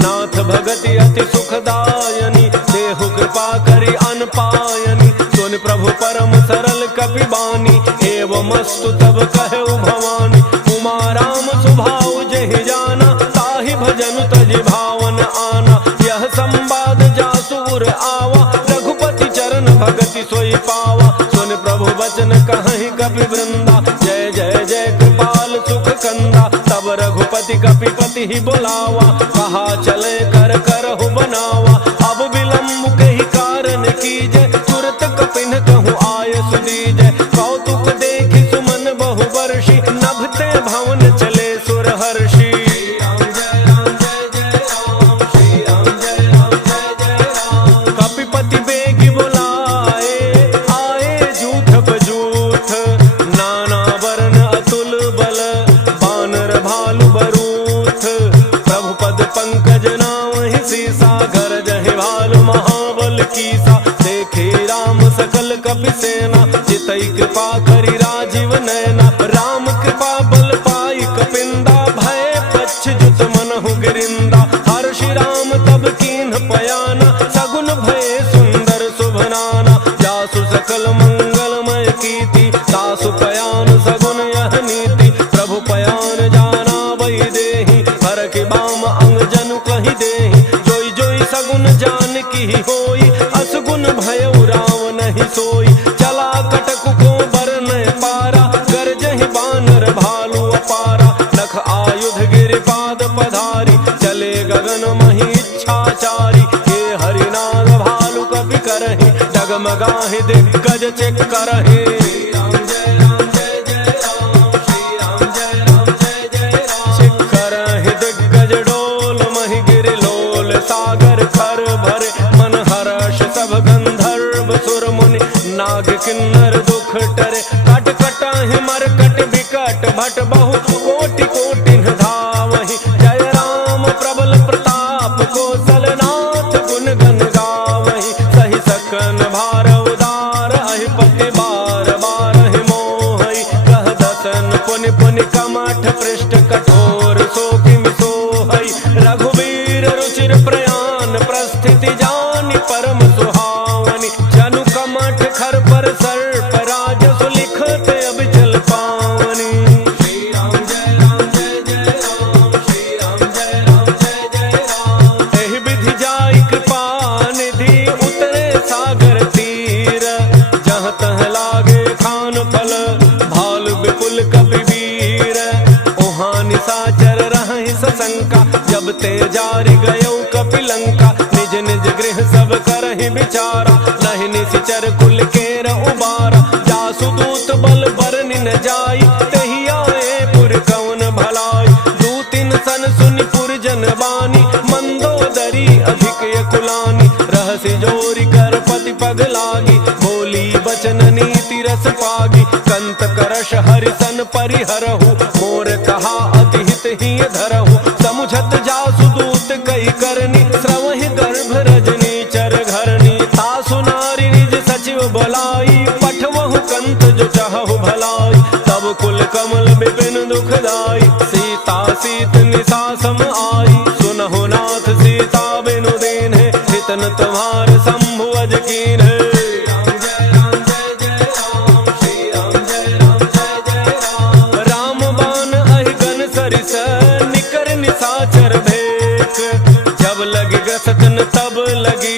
नाथ भगति अति सुखदायनी देहु कृपा करी अनपायनी सुन प्रभु परम सरल कपि बानी एवं अस्तु तब कहे भवानी उमा राम सुभाव जहि जाना ताहि भजन तजि भावन आना यह संवाद जासुर आवा रघुपति चरण भगति सोई पावा सुन प्रभु वचन कहि कपि वृंदा जय जय जय कृपाल सुख कंदा तब रघुपति कपिपति ही बुलावा कहा चले कर करहु बनावा अब विलम्ब कही कारण कीजय तुरत कपिन कहूँ आय सुदीजय कौतुक देखि सुमन बहु वर्षि नभते भवन चले सुर हर्षि कपिपति बेगी बुलाए आए जूठ बजूठ नाना वर्ण अतुल बल बानर भालु बरूथ प्रभु पद पंकज नामहि सीसा घर जहि भालु महाबल कीसा देखे राम सकल कपि सेना चितई कृपा करी राजीव नयना राम कृपा बल पाई कपिंदा भय पच्छ जुत मनहु गिरिंदा हर्षि राम तब कीन पयाना सगुन भय सुंदर शुभनाना जासु सकल मंगलमय कीर्ति तासु पयान सगुन यह नीति प्रभु पयान जाना वही देहि हर के बाम अंग जनु कहि देहि जोई जोई सगुन जान की होई असगुन भय राम नहीं सोई चला कटक को बरन पारा गरजहि बानर भालु अपारा लख आयुध गिरिपाद पधारी चले गगन मही इच्छाचारी हे हरिनाग भालु कपि करहि डगमगाहि दिग्गज चेक करहि करहि दिग्गज डोल महि गिरि लोल सागर खर भरे मन हर्ष सब गंधर्व सुर मुनि नाग किन्नर दुख टरे कट कटाहि मरकट विकट भट बहु कोटि कोटि धावहि जय राम प्रबल प्रताप कौशलनाथ गुण गन गावहि सहि सकन भार उदार अहि पति बार बार मोहि कह दसन पुल कपिवीर ओहाँ निशाचर रहि सशंका जब ते जारि गयो कपिलंका निज निज गृह सब करहि विचारा नहीं निशिचर कुल केर उबारा जासु दूत बल बरनि न जाई तहि आए पुर कौन भलाई दूतिन सन सुनि पुर जन बानी मंदोदरी अधिक कुलानी रहसि जोरी कर पति पग लागी बोली बचन नीति रस पागी कंत करश हरिसन परिहरहु मोर कहा अति हित ही धरहु समुझत जासु दूत कई करनी श्रवहि गर्भ रजनी चर घरनी तासु नारी निज सचिव बलाई पठवहु कंत जो चाहु भलाई तब कुल कमल विपिन दुखदाई सीता सीत निशा सम आई सुनहु नाथ सीता बिनु दीन्हे हितन तुम्हार शंभु अज कीन्हे राम बाण अहि गन सरिस निकर निशाचर भेक जब लगी ग्रसतन तब लगी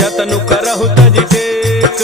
जतनु करहु तज टेक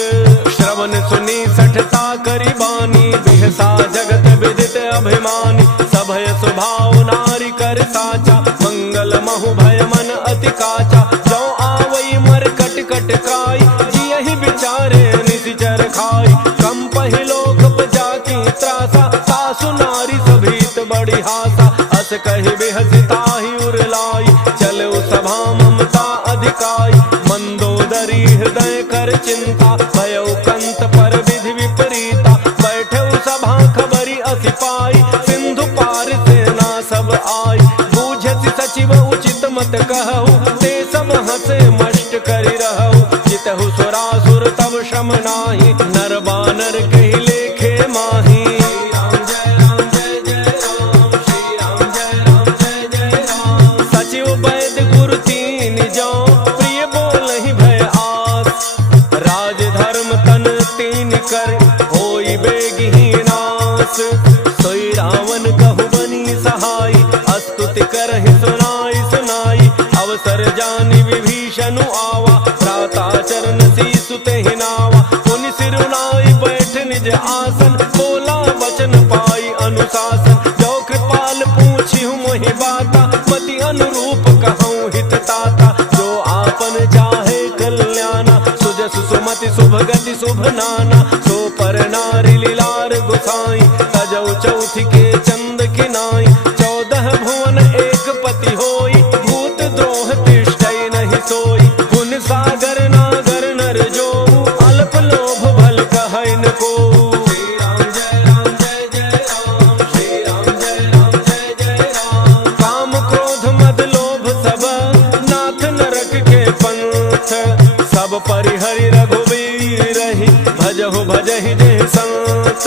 श्रवण सुनी सठता करी बानी बिहसा जगत विदित अभिमानी सभय स्वभाव नारी कर साचा मंगल महु भय मन अति काचा जो आवई मर कट कट काई जियहि विचारे निशिचर खाई कम पहिलोक जाकी त्रासा सासु नारी सभीत बड़ी हासा अस कहि बिहसिताहि उरलाई चलो सभा ममता अधिकाई मंदोदरी हृदय कर चिंता भयो कंत पर विधि विपरीता बैठऊ सभा खबरी अति पाई सिंधु पार सेना सब आई बूझति सचिव उचित मत कहु ते सब हंसे मष्ट करि रहु जितहु सुरासुर तब श्रम नाही नर बानर कहि लेखे माही सचिव वैद्य गुरु तीन जौ प्रिय बोलहि भय आस राज धर्म तन तीन कर होई बेगहि नास सोई रावण कहु बनी सहाय स्तुति करहि सुनाई सुनाई अवसर जानि विभीषण आवा भ्राता चरण सीसु तेहि नावा पुनि सिरुनाई बैठ निज आसन बोला वचन पाई अनुशासन जो कृपाल पूछिहु मोहि बाता पति अनुरूप कहूँ हित ताता जो आपन चाहे कल्याणा सुजसु सुमति शुभ गति शुभ नाना सो पर नारी लीलार गुसाई तजौ चौथि के चंद किनाई 14 भुवन एक पति होई भूत द्रोह तिष्ठै नहीं सोई गुण सागर नागर नर जो अल्प लोभ भल कहै न को काम क्रोध मद लोभ सब नाथ नरक के पंथ सब परिहरि रघुवीर रहि भजहु भजहि जे संत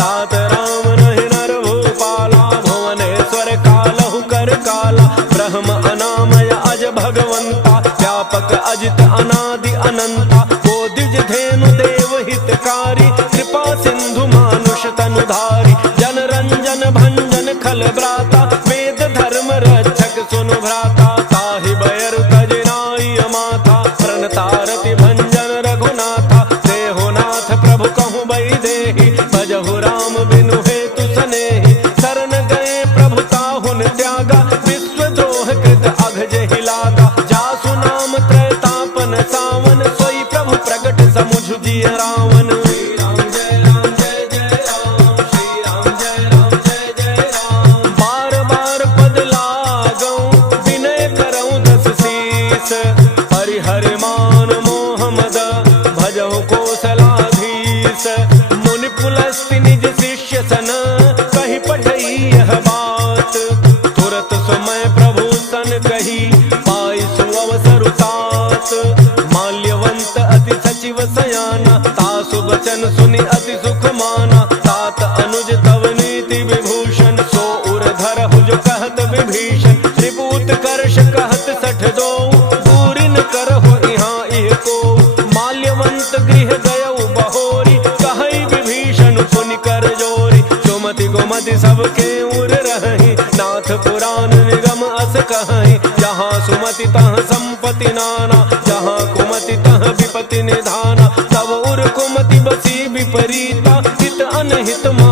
तात राम रहि नर भूपाला भुवनेश्वर कालहु कर काला ब्रह्म अनामय अज भगवंता व्यापक अजित अनादि अनंता वो द्विज धेनु देव हितकारी कृपा सिंधु मानुष तनुधारी जन रंजन भंजन खल ब्राता वेद धर्म रक्षक सुनु भ्राता ताहि बयरु तजनाई अमाथा प्रणतारति भंजन रघुनाथा देहो नाथ प्रभु कहूँ बई देहि भजहु राम बिनु हेतु सनेहि शरण गए प्रभु ताहुन त्यागा विश्वद्रोह कृत अघ जेहि लागा जासु नाम त्रैतापन सावन सोई प्रभु प्रगट समुझ जिय रावण।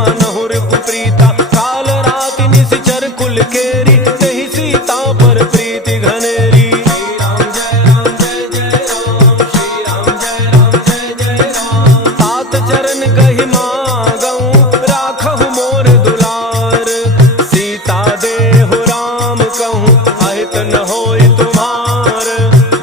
मानहु रिपु प्रीता काल राति निशिचर कुल केरी तेहि सीता पर प्रीति घनेरी। तात चरण कहि मागऊं राखहु मोर दुलार सीता देहु राम कहूँ अहित न होई तुम्हार।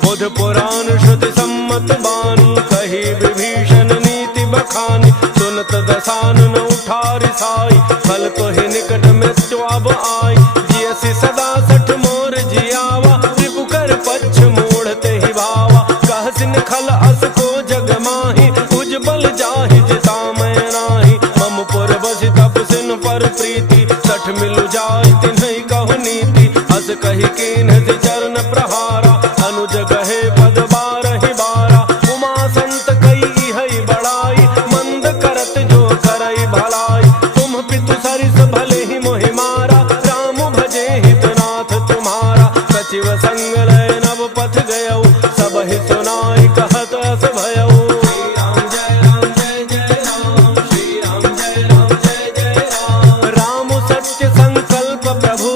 बुध पुराण श्रुति सम्मत बानी कही विभीषण नीति बखानी सुनत दसानन उठा रिसाई फल तो ही निकट मृत्यु अब आई। जियसि सदा सठ मोर जियावा रिपु कर पच्छ मोड़ते ही भावा कहसिन खल अस को जग माही उजबल जाहि जिता मैं नाही। मम पुर बसि तपसिन पर प्रीति सठ मिलु जाय तिन्हि कहु नीति अस कहि कीन्ह चरण प्रहारा अनुज गहे पद बारहि बारा। उमा संत कई हई बड़ाई मंद करत जो करई भलाई तुम पितु सरिस भले ही मोहि मारा राम भजे हितनाथ तुम्हारा। सचिव संग लय नव पथ गयऊ सब ही सुनाई कहत अस भयऊ। राम सत्य संकल्प प्रभु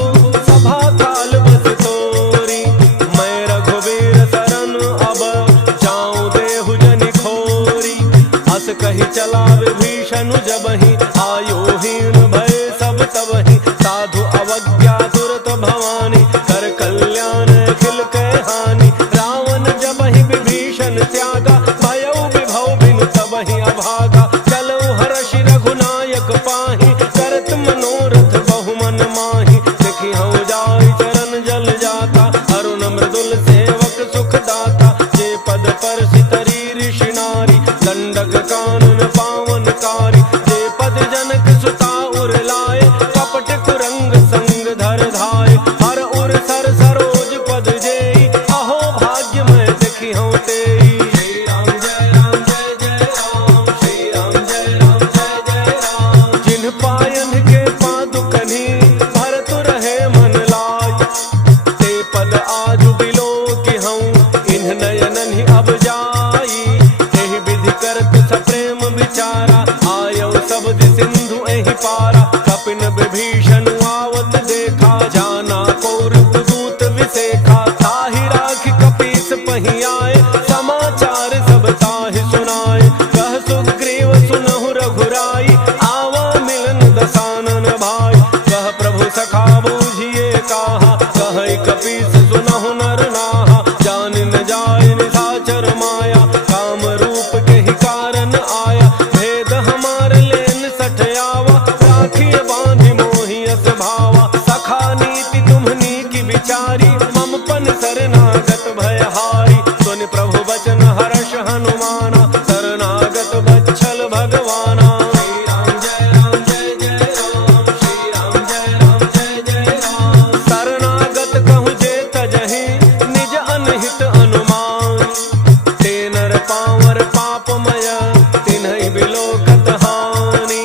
सभा काल बस तोरी मैं रघुवीर शरण अब जाऊं देहु जनि खोरी। अस कही चला विभीषण जबहि आयुहीन भय सब तबहि साधु अवज्ञा तुरत भवानी कर कल्याण अखिल कै हानि। रावण जबहि विभीषण त्यागा भयउ विभव बिनु तबहि अभागा चलऊ हर्षि रघुनायक पाहि करत मनोरथ बहु मन माहि। देखि हऊ जाय चरण जल जाता अरुण मृदुल सेवक सुख दाता जे पद पर सितरी ऋषि नारी दंडक कानन पावन कारी। जे पद जनक सुता उर लाए कपट कुरंग संग धर धाय हर उर सर सरोज पद जेई अहो भाग्य मैं देखि हूँ तेई। जिन पायन के पादुकनि भरत रहे मन लाय ते पद आजु बिलो कि हूँ इन्ह नयनन ही अब जाई। एहि विधि करत सप्रेम विचारा आयौ शब्द सिंधु एहि पारा। कपिन विभीषण आवत देखा जाना कौरव दूत विसेखा ताहि राखि कपीस पहि आए समाचार सब ताहि सुनाए। कह सुग्रीव सुनहु रघुराई आवा मिलन दसानन भाई। कह प्रभु सखा बूझिए काहा कह कपीस सुनहु नर नाहा। जान न जाय निशाचर माया काम रूप के ही कारण आया। भेद हमार लेन सठ आवा राखिए बांधि मोहि अस भावा। सखा नीति तुम्हनी की विचारी मम पन शरणागत भयहारी। सुनि प्रभु बचन हर्ष हनुमाना शरणागत बच्छल भगवाना। शरणागत कहु जे तजहि निज अनहित अनुमान ते नर पावर पापमय तिन्हि बिलोकत हानि।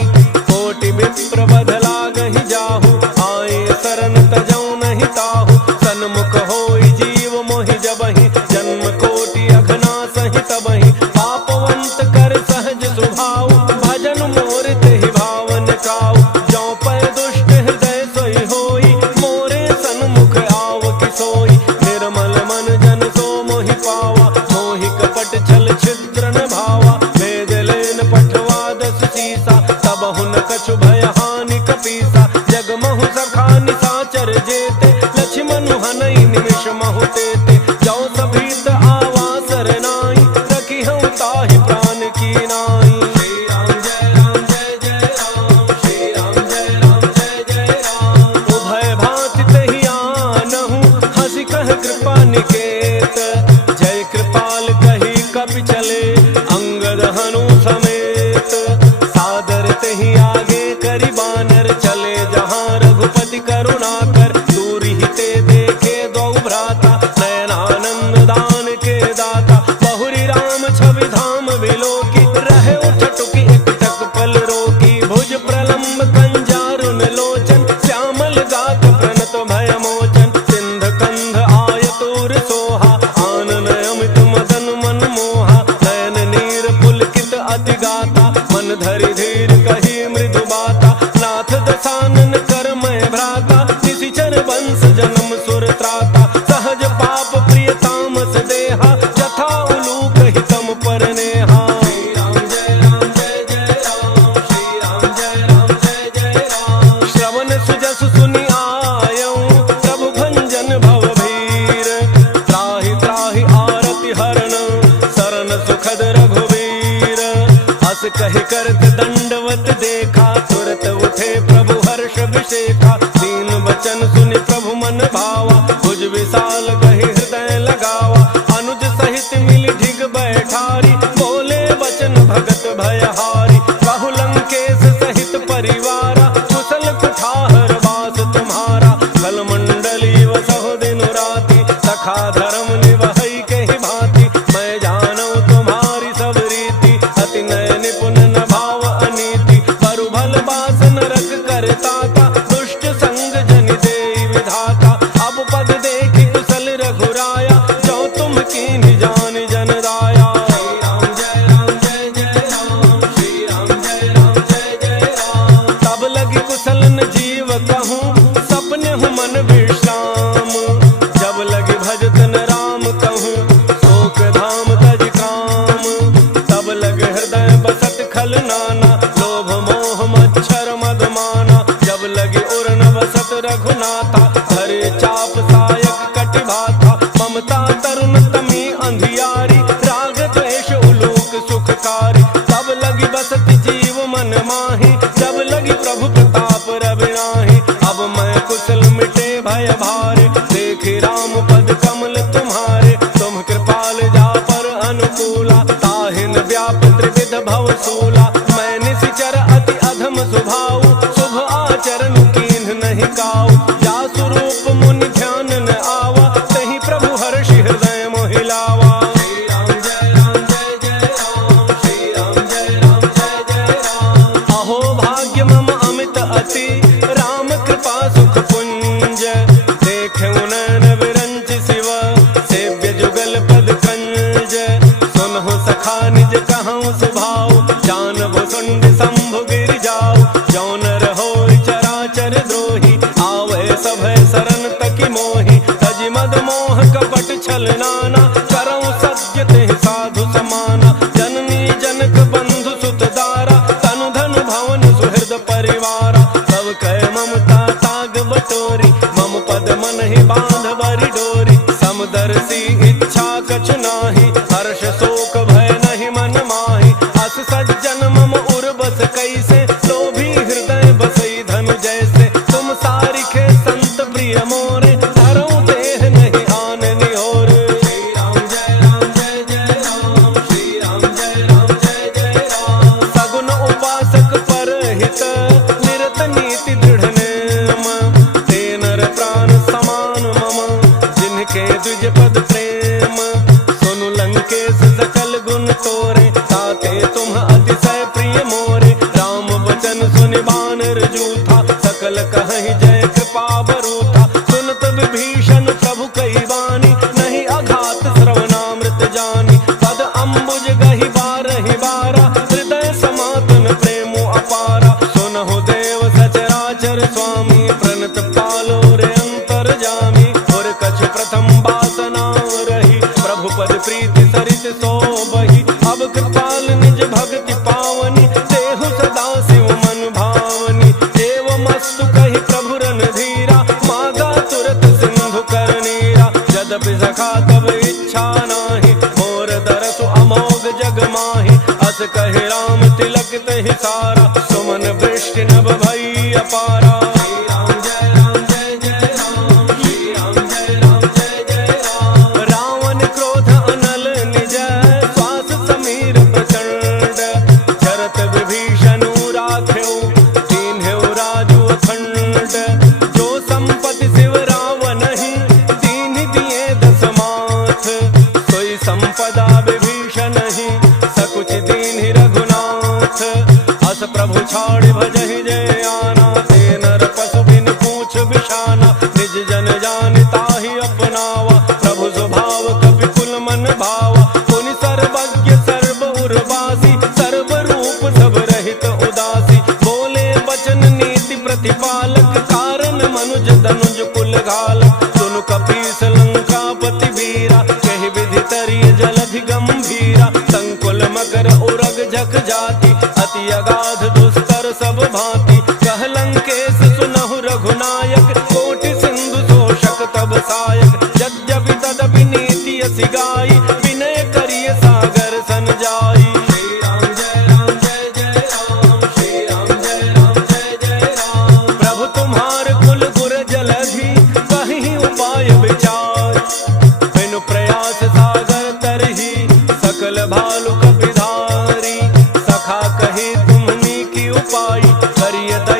कोटि विप्र बध लागहि जाहु आए शरण तजौ नहीं ताहु। सन्मुख होई जीव मोहि जबहि जन्म कोटि अघना सहि तबहि पापवंत कर सहज स्वभाव भजन मोर तेहि भावन काऊ। जौ पै दुष्ट हृदय सोई होई मोरे सन्मुख आव कि सोई। निर्मल मन जन सो मोहि पावा मोहि कपट छल छिद्र न भावा। भेद लेन पठवा दस सीसा तब हुन कछु भय हानि कपीसा। जग महु सखा निशाचर जेते लक्ष्मण हनई निमिष महु तेते। जौ सभीत आवा सरनाई रखी हूँ ताहि प्राण की नाई। उभय भांति तहि आनहु हंसि कह कृपा निकेत। जय कृपाल कही कपि चले अंगद हनु समेत। सादर तहि आगे करि बानर चले जहाँ रघुपति करुणा कही करत दंडवत देखा, तुरत उठे प्रभु हर्ष विशेखा। दीन वचन सुनि प्रभु मन भावा, भुज विशाल कहि हृदय लगावा। अनुज सहित मिली ढिग बैठारी, बोले वचन भगत भयहारी। कहु लंकेश सहित परिवारा, कुशल कुठार वास तुम्हारा। खल मंडली वसहु दिन राति, सखा धर्म निवहै कहि भांति। मैं जानू तुम्हारी सब रीति, अति नय निपुण न भाव अनीति। परु भल बास नरक करता था, दुष्ट संग जनि देई विधाता। अब पद देखि कुशल रघुराया, जो तुम कीन्हि जान जन राया। श्री राम जय राम जय जय राम, श्री राम जय राम जय जय राम। तब लगी कुशल न जीव कहूँ, सपने हूँ मन विश्राम। जब लगी भजत न राम कहूँ, शोक धाम तज काम। तब लगे हृदय बसत खल नाना, लोभ मोह मच्छर मद माना। जब लगे उर न बसत रघुनाथा, धरे चाप सायक कटि भाथा। ममता तरुण तमी अंधियारी, राग द्वेष उलूक सुखकारी। तब लगी बसत जीव मन माही, जब लगी प्रभु प्रताप रविनाही। अब मैं कुशल मिटे भय भारे, देखि राम पद कमल तुम्हारे। तुम कृपाल जा पर अनुकूला, ताहिन व्याप त्रिविध भव सूला। मैं निशिचर अति अधम स्वभाव, शुभ आचरण कीन्ह नहीं काऊ। जा स्वरूप मुनि ध्यान न आवा, तहि प्रभु हर्षि हृदय मोहिलावा। श्री राम जय राम जय जय राम, श्री राम जय राम जय जय राम। अहो भाग्य मम अमित अति, राम कृपा सुख पुंज। देखे नयन विरंच शिव, सेव्य जुगल पद कंज। सुनहु सखा निज कहूँ सुभाव, जान भुसुंड शंभु गिर जाओ। जौन रहो चराचर द्रोही, आवे सभय शरण तकी मोही। तज मद मोह कपट छल नाना, करऊँ सत्य तेहि साधु समाना। जननी जनक बंधु सुत दारा, तनु धन भवन सुहृद परिवारा। सब कह ममता ताग बटोरी, मम पद मन ही बांध बरि डोरी। समदर्शी इच्छा कछु नाही, हर्ष शोक भय नहीं मन माही। अस सज्जन मम उर बस कैसे, लोभी हृदय बसई धनु जैसे। तुम सारिखे संत प्रिय मोरे, धरऊँ देह नहीं आन निहोर। श्री राम जय राम जय जय राम, श्री राम जय राम जय जय राम। सगुन उपासक परहित, निरत नीति दृढ़ नेम। ते नर प्राण समान मम, जिनके द्विज पद प्रेम। सुनु लंकेश सकल गुण तोरे, ताते तुम अतिशय प्रिय मोरे। राम वचन सुनि बानर जूथा, सकल कहि जय कृपा बरूथा। सुनत विभीषण प्रभु कई बानी, नहीं अघात श्रवणामृत जानी। पद अम्बुज गहि बारहि बारा, हृदय समातन प्रेमो अपारा। सुनहु देव सचराचर स्वामी, प्रणत पालो रे अंतर जामी। और कछ प्रथम वासना रही, प्रभु पद प्रीति सरित सोबहि। अब कृपाल निज भक्ति पावनी, देहु सदा शिव मन भावनी। एवमस्तु कहि प्रभु रणधीरा, मागा तुरत सिंधु कर नीरा। यद्यपि सखा तब इच्छा नाही, मोर दरसु अमोघ जग माही। अस कहि राम तिलक तहि सारा, सुमन वृष्टि नभ भई अपारा। श्री राम जय राम जय जय राम, श्री राम जय राम जय जय राम। रावण क्रोध अनल निज, श्वास समीर प्रचंड। झरत विभीषण राख्यो, दीन्ह्यो राजु अखंड। जो संपत्ति शिव रावण ही, दीन्हि दिए दस माथ। सोई संपदा विभीषण ही, सकुच दीन्हि रघुनाथ। अस प्रभु छाड़ि भजहि जय आना, ते नर पशु बिन पूछ बिषाना। निज जन जानि ताहि अपनावा, प्रभु स्वभाव कपि कुल मन भावा। पुनि सर्वज्ञ सर्व उर्वासी, सर्व रूप सब रहित उदासी। बोले वचन नीति प्रतिपालक, कारण मनुज तनुज कुल घालक। सुनु कपीस लंकापति वीरा, कहि विधि तरिय जलधि गंभीरा। संकुल मकर उरग झक जाति, अति अगाध दुस्तर सब भांति। कह लंकेश सुनहु रघुनायक, कोटि सिंधु शोषक तब सायक। यद्यपि तदपि नीति असि गाई, विनय करिय सागर सन जाई। श्री राम जय राम जय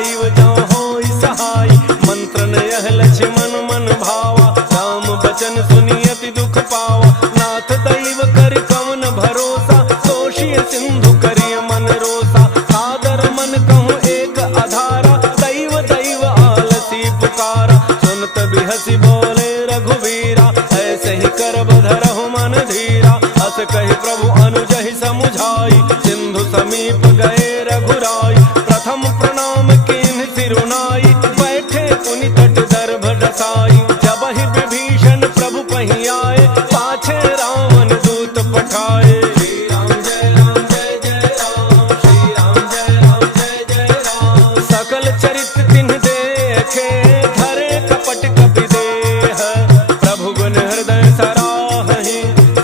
दैव जो होई सहाय। मंत्र न यह लक्ष्मण मन भावा, राम बचन सुनी अति दुख पावा। नाथ दैव कर कवन भरोसा, दोषी सिंधु करिय मन रोसा। सादर मन कहूँ एक आधारा, दैव दैव आलसी पुकारा। सुनत बिहसी बोले रघुवीरा, ऐसे ही कर बधरहु मन धीरा। अस कहि प्रभु अनुजहि समुझाई, सिंधु समीप गए रघुराई। प्रथम प्रणाम कीन्ह सिरुनाई, बैठे पुनि तट दर्भ डसाई। जब ही विभीषण प्रभु पही आए, पाछे रावण दूत पठाए। श्री राम जय राम जय जय राम, श्री राम जय राम जय जय राम। सकल चरित तिन्ह देखे, धरे कपट कपि देह। प्रभु गुण हृदय सराहहि,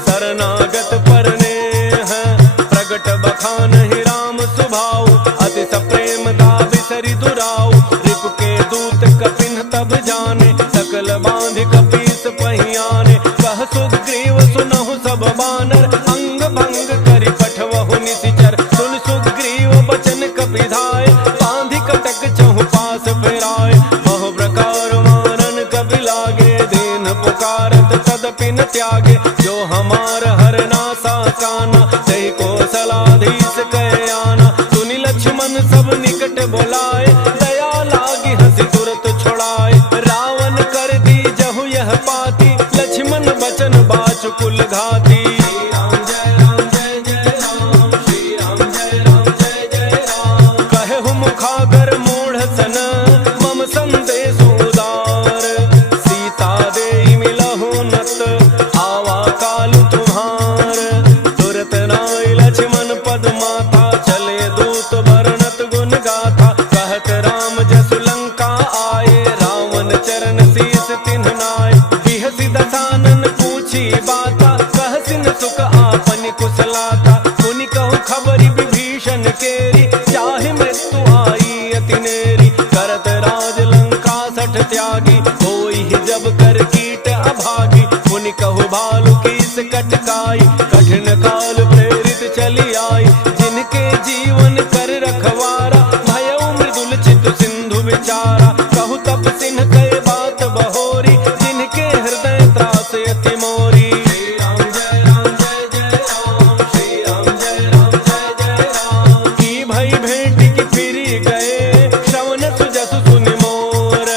शरणागत परनेह। प्रगट बखानहि राम सुभाऊ, अति सप्रेम दाबिसरि दुराऊ। रिपु के दूत कपिन तब जाने, सकल बांधि कपीस पहियाने। कह सुग्रीव सुनहु सब बानर, अंग भंग करि पठवहु निशिचर। सुन सुग्रीव बचन कपिधाय, बांधि कटक चहु पास फिराय। बहु प्रकार मारन कपि लागे, दीन पुकारत तदपि न त्यागे। जो हमार हरनासा काना, तहि कौशलाधीश कह आना। सुनि लक्ष्मण सब निकट बोलाए, दया लागी हंसी तुरत छुड़ाए। रावण कर दी जहु यह पाती, लक्ष्मण बचन बाचु कुल घाती। श्री राम जय राम जय जय राम, श्री राम जय राम जय जय राम। कहु मुखागर मूढ़ सन, मम संदेश उदार। सीता देई मिलहु नत, आवा कालु तुम्हार। तुरत नाई लक्ष्मण पद माता, चले दूत वर्णत गुण गाथा। कहत राम जसु लंका आए, रावण चरण शीस तिन्ह नाय। बिहसि दसानन पूछी बाता, कहसिन सुख आपनि कुशलाता। मुनि कहु खबरि विभीषण केरी, चाहे मृत्यु आई अति नेरी। करत राज लंका सठ त्यागी, होई ही जब कर कीट अभागी। मुनि कहु भालु कीस कटकाई, कठिन काल प्रेरित चली आई। जिनके जीवन कर रखवारा, भयउ मृदुल चित सिंधु विचारा। कहु तप सिन्ह कहे बात बहोरी, जिनके हृदय त्रास अति मोरी। श्री राम जय राम जय जय राम, श्री राम जय राम जय जय राम। की भई भेंट की फिरी गए, श्रवण सुजसु सुनि मोर।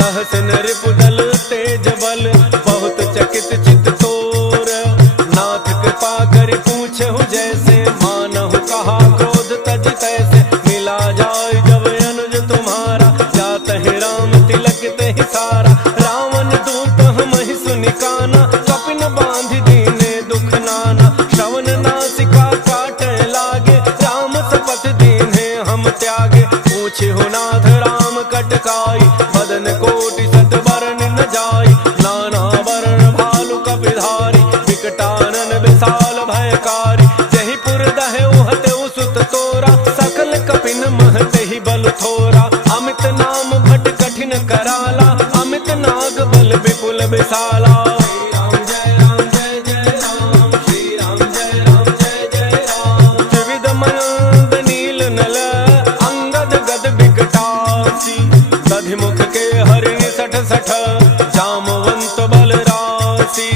कहसिन रिपुदल तेज बल, बहुत चकित चित तोर। नाथ कृपा करि पूछहु जैसे, मानहु कहा क्रोध तज तैसे। मिला जाय जब अनुज तुम्हारा, जातहि राम तिलक तहि सारा। रावण दूत हमहि सुनि काना, कपिन बांधि दीने दुख नाना। श्रवण नासिका काटे लागे, राम सपथ दीन्हे हम त्यागे। पूछहु नाथ राम कटकाई, बदन कोटि सत बरन न जाई। नाना वरण भालु कपिधारी, विकटानन विशाल भयकारी। जहि पुर दहउ हतउ सुत तोरा, सकल कपिन महते बल थोरा। अमित नाम भट कठिन कराला, अमित नाग बल विपुल विशाला। श्री राम जय राम जय जय राम, श्री राम जय राम जय जय राम। त्रिविध मयंक नील नल, अंगद गद विकटासी। दधिमुख के हरिणि सठ सठ, जामवंत बल राशि।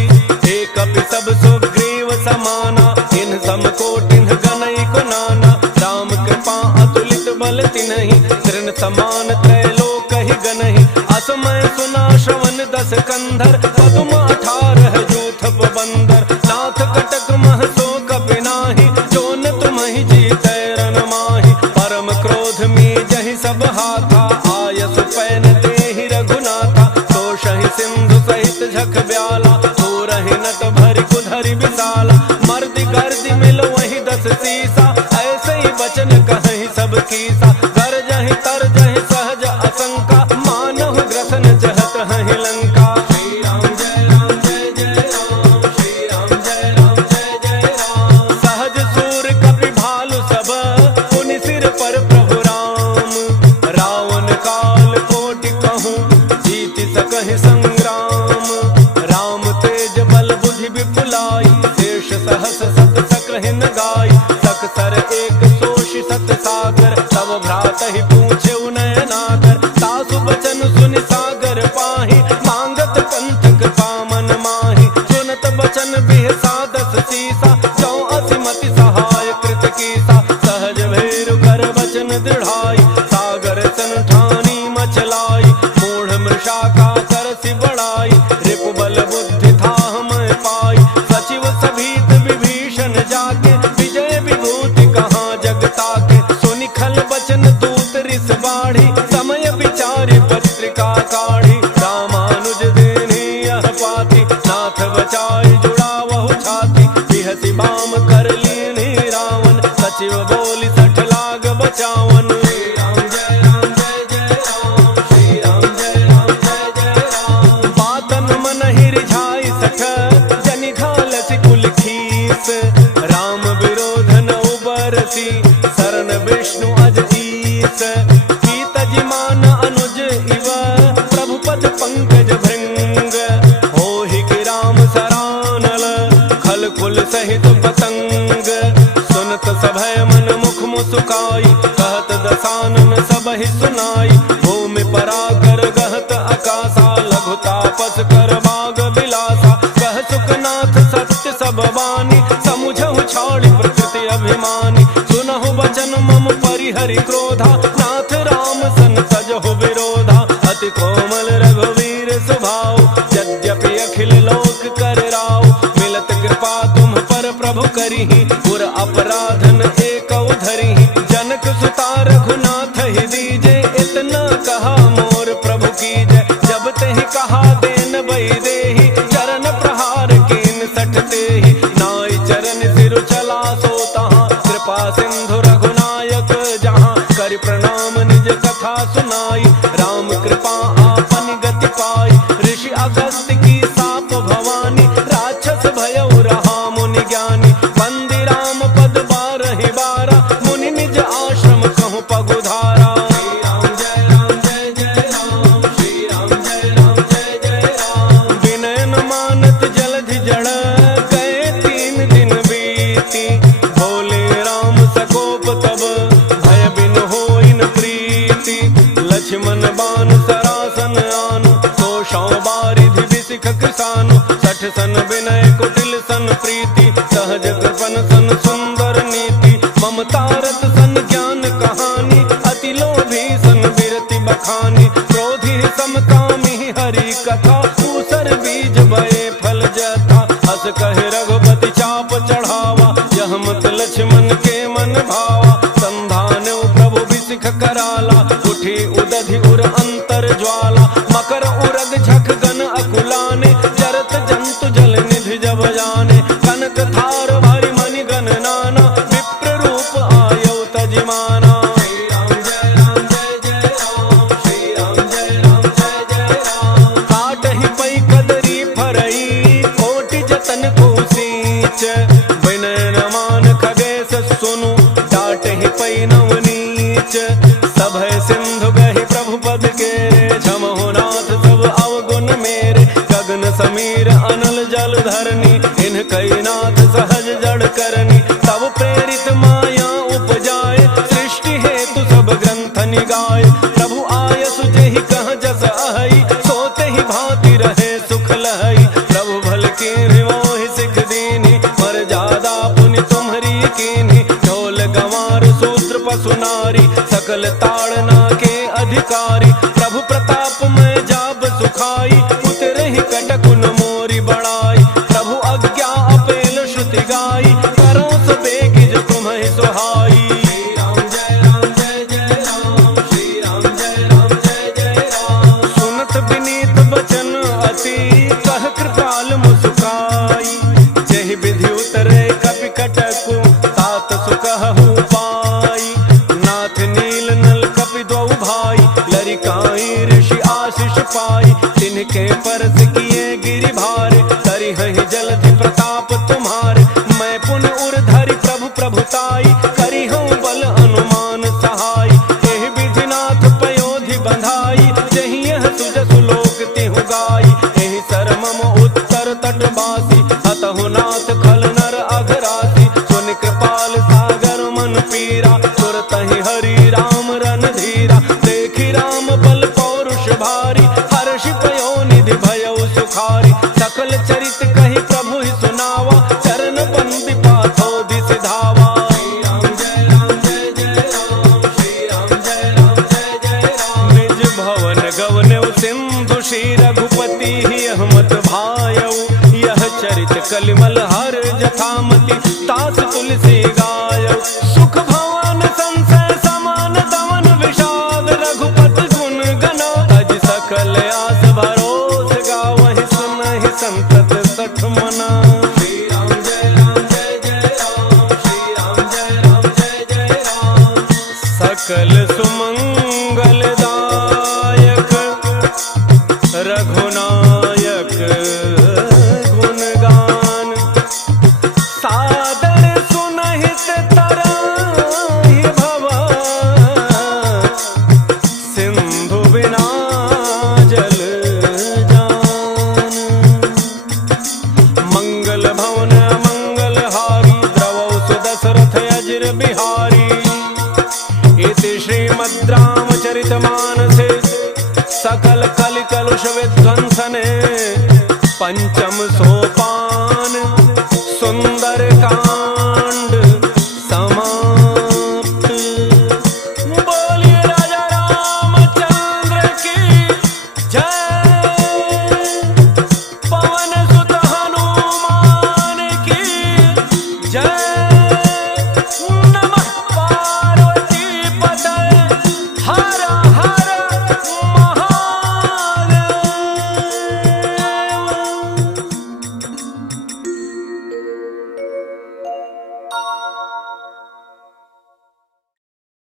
एक कपि सब सुग्रीव समाना, इन सम कोटिन्ह गनई को नाना। राम कृपा अतुलित बल तिन्हि, तृण समान त्रैलोक ही गनहि। असमय सुना श्रवण दस कंधर, पदुम 18 जूथ बंदर। नाथ कटक मह सो कपि नाही, जोन तुम्हि जीतै रन माहि। परम क्रोध में जहि सब हाथा, आयसु पैन तेहि रघुनाथा। तोषहि सिंधु सहित झख ब्याला, थोरहि नट भरि कुधरि विशाला। मर्दि गर्दि मिल वही 10 सीसा, ऐसे ही बचन कहि सब कीसा। गरजहि तरजहि सहज असंका, मानहु ग्रसन जहत हहि लंका। श्री राम जय राम जय जय राम, श्री राम जय राम जय जय राम। सहज सूर कपि भालु सब, पुनि सिर पर प्रभु राम। रावण काल कोटि कहूँ, जीति सकहि संग्राम। राम तेज बल बुद्धि विपुलाई, शेष सहस सत सकहिन गाय। सक सर एक सोषि सत सागर, तब भ्रात ही पूछे नयन काढ़ी रामानुज देनी यह पाती नाथ बचाई जुड़ावहु छाती बिहसी बाम कर लीनी रावण सचिव बोली 60 लाग बचावन बातन मन ही रिझाई 60 जनि घालसी कुल खीस राम विरोध न उबरसी शरण विष्णु अज ईस पीतजी मान अनुज इव प्रभु पद पंकज भृंग होहि कि राम सरानल खल कुल सहित पतंग सुनत सभय मन मुख मुस्काई कहत दसानन सबहि सुनाई भूमि पराकर गहत आकाशा लघु तापस कर बाग बिलासा कह सुखनाथ सत्य सब वाणी समुझहु छाड़ी प्रकृति अभिमानी सुनहु बचन मम परिहरि क्रोधा नाथ राम सन सजहु विरोधा अति कोमल रघुवीर स्वभाव यद्यपि अखिल लोक कर राव मिलत कृपा तुम पर प्रभु करिहि पुर अपराधन एक धरिहि जनक सुता रघुनाथ ही दीजे इतना कहा मोर प्रभु कीजय जब तेहि कहा देन बही देहि चरण प्रहार कीन 60 तेहि नाई चरण सिर चला सो तहाँ कृपा सिंधु रघुनायक जहाँ कर प्रणाम निज कथा सुनाई राम कृपा आपन गति पाई ऋषि अगस्त्य की साप भवानी राक्षस भयउ रहा मुनि ज्ञानी बंदी राम पद 12 मुनि निज आश्रम कहूँ पगुधारा विनय न मानत जलधि जड़ गए 3 दिन बीती बोले राम सकोप तब भय बिन होई न प्रीति लक्ष्मण बान सरासन आनु तो बारिधि बिसिख किसानु 60 सन विनय कुटिल सन प्रीति सहज कृपन सन सुंदर नीति ममता रत सन ज्ञान कहानी अति लोभी सन विरति बखानी क्रोधी समकामी हरि कथा दूसर बीज बये फल जथा हस कहे रघुपति चाप चढ़ावा यह मत लक्ष्मण के मन भावा संधान प्रभु बिसिख कराला उठी उदधि उर अंतर ज्वाला मकर उरग झक गन अकुलाने जरत जंतु जल निधि जब जाने कनक थार भारी मणि गण नाना विप्र रूप आयौ तजिमाना काटहि पै कदरी फरई कोटि जतन को सींच विनय न मान खगेश सुनु डाटहि पै नवनीच सभय सिंधु गहि प्रभु पद के क्षमहु नाथ सब अवगुण मेरे गगन समीर अनल जल धरनी इन कई नाथ सहज जड़ करनी तब प्रेरित माया उपजाए सृष्टि हेतु सब ग्रंथ निगाए प्रभु आयसु जेहि कह जस अहई सोते ही भांति रहे सुख लहई प्रभु भल की मोहि सिख दीनी मर्यादा पुनि तुम्हरी कीनी ढोल गंवार शूद्र पशु नारी सकल ताड़ना के अधिकारी प्रभु प्रताप में जाब सुखाई उतरहि कटकुन मोरी बड़ाई प्रभु अज्ञा अपेल श्रुति गाई करो सो बेगी जो तुम्हें सुहाई सुनत विनीत बचन अति कह कृपाल मुस्काई जहि विधि उतरे कपि कटकु तात सुकहु पाई नाथ नील नल कपि दो भाई लरिकाई ऋषि आशीष पाई तिनके परस किए गिरि भारे करि हहि जलधि प्रताप तुम्हारे मैं पुन उर धरि प्रभु प्रभुताई करि हूँ बल अनुमान सहाय एहि विधिनाथ पयोधि बंधाई जहि यह सुजसु लोक तिहु गाई एहि सर मम उत्तर तटवासी अतहु नाथ खल नर अघरासी सुन कृपाल सागर मन पीरा सुरतहि हरि राम रन धीरा देखि राम बल पौरुष भारी हर्षि पयो निधि भयउ सुखारी सकल चरित कहि प्रभु ही सुनावा चरण बंदी पाथो दिस धावा निज भवन गवने सिंधु श्री रघुपति अहमत भायौ यह चरित कलिमल हर जथामति तास तुलसी गायौ सुख भवन संशय समान दमन विषाद रघुपति गुण गना अज सकल सकल कलि कलुष विध्वंसने पंचम सोपान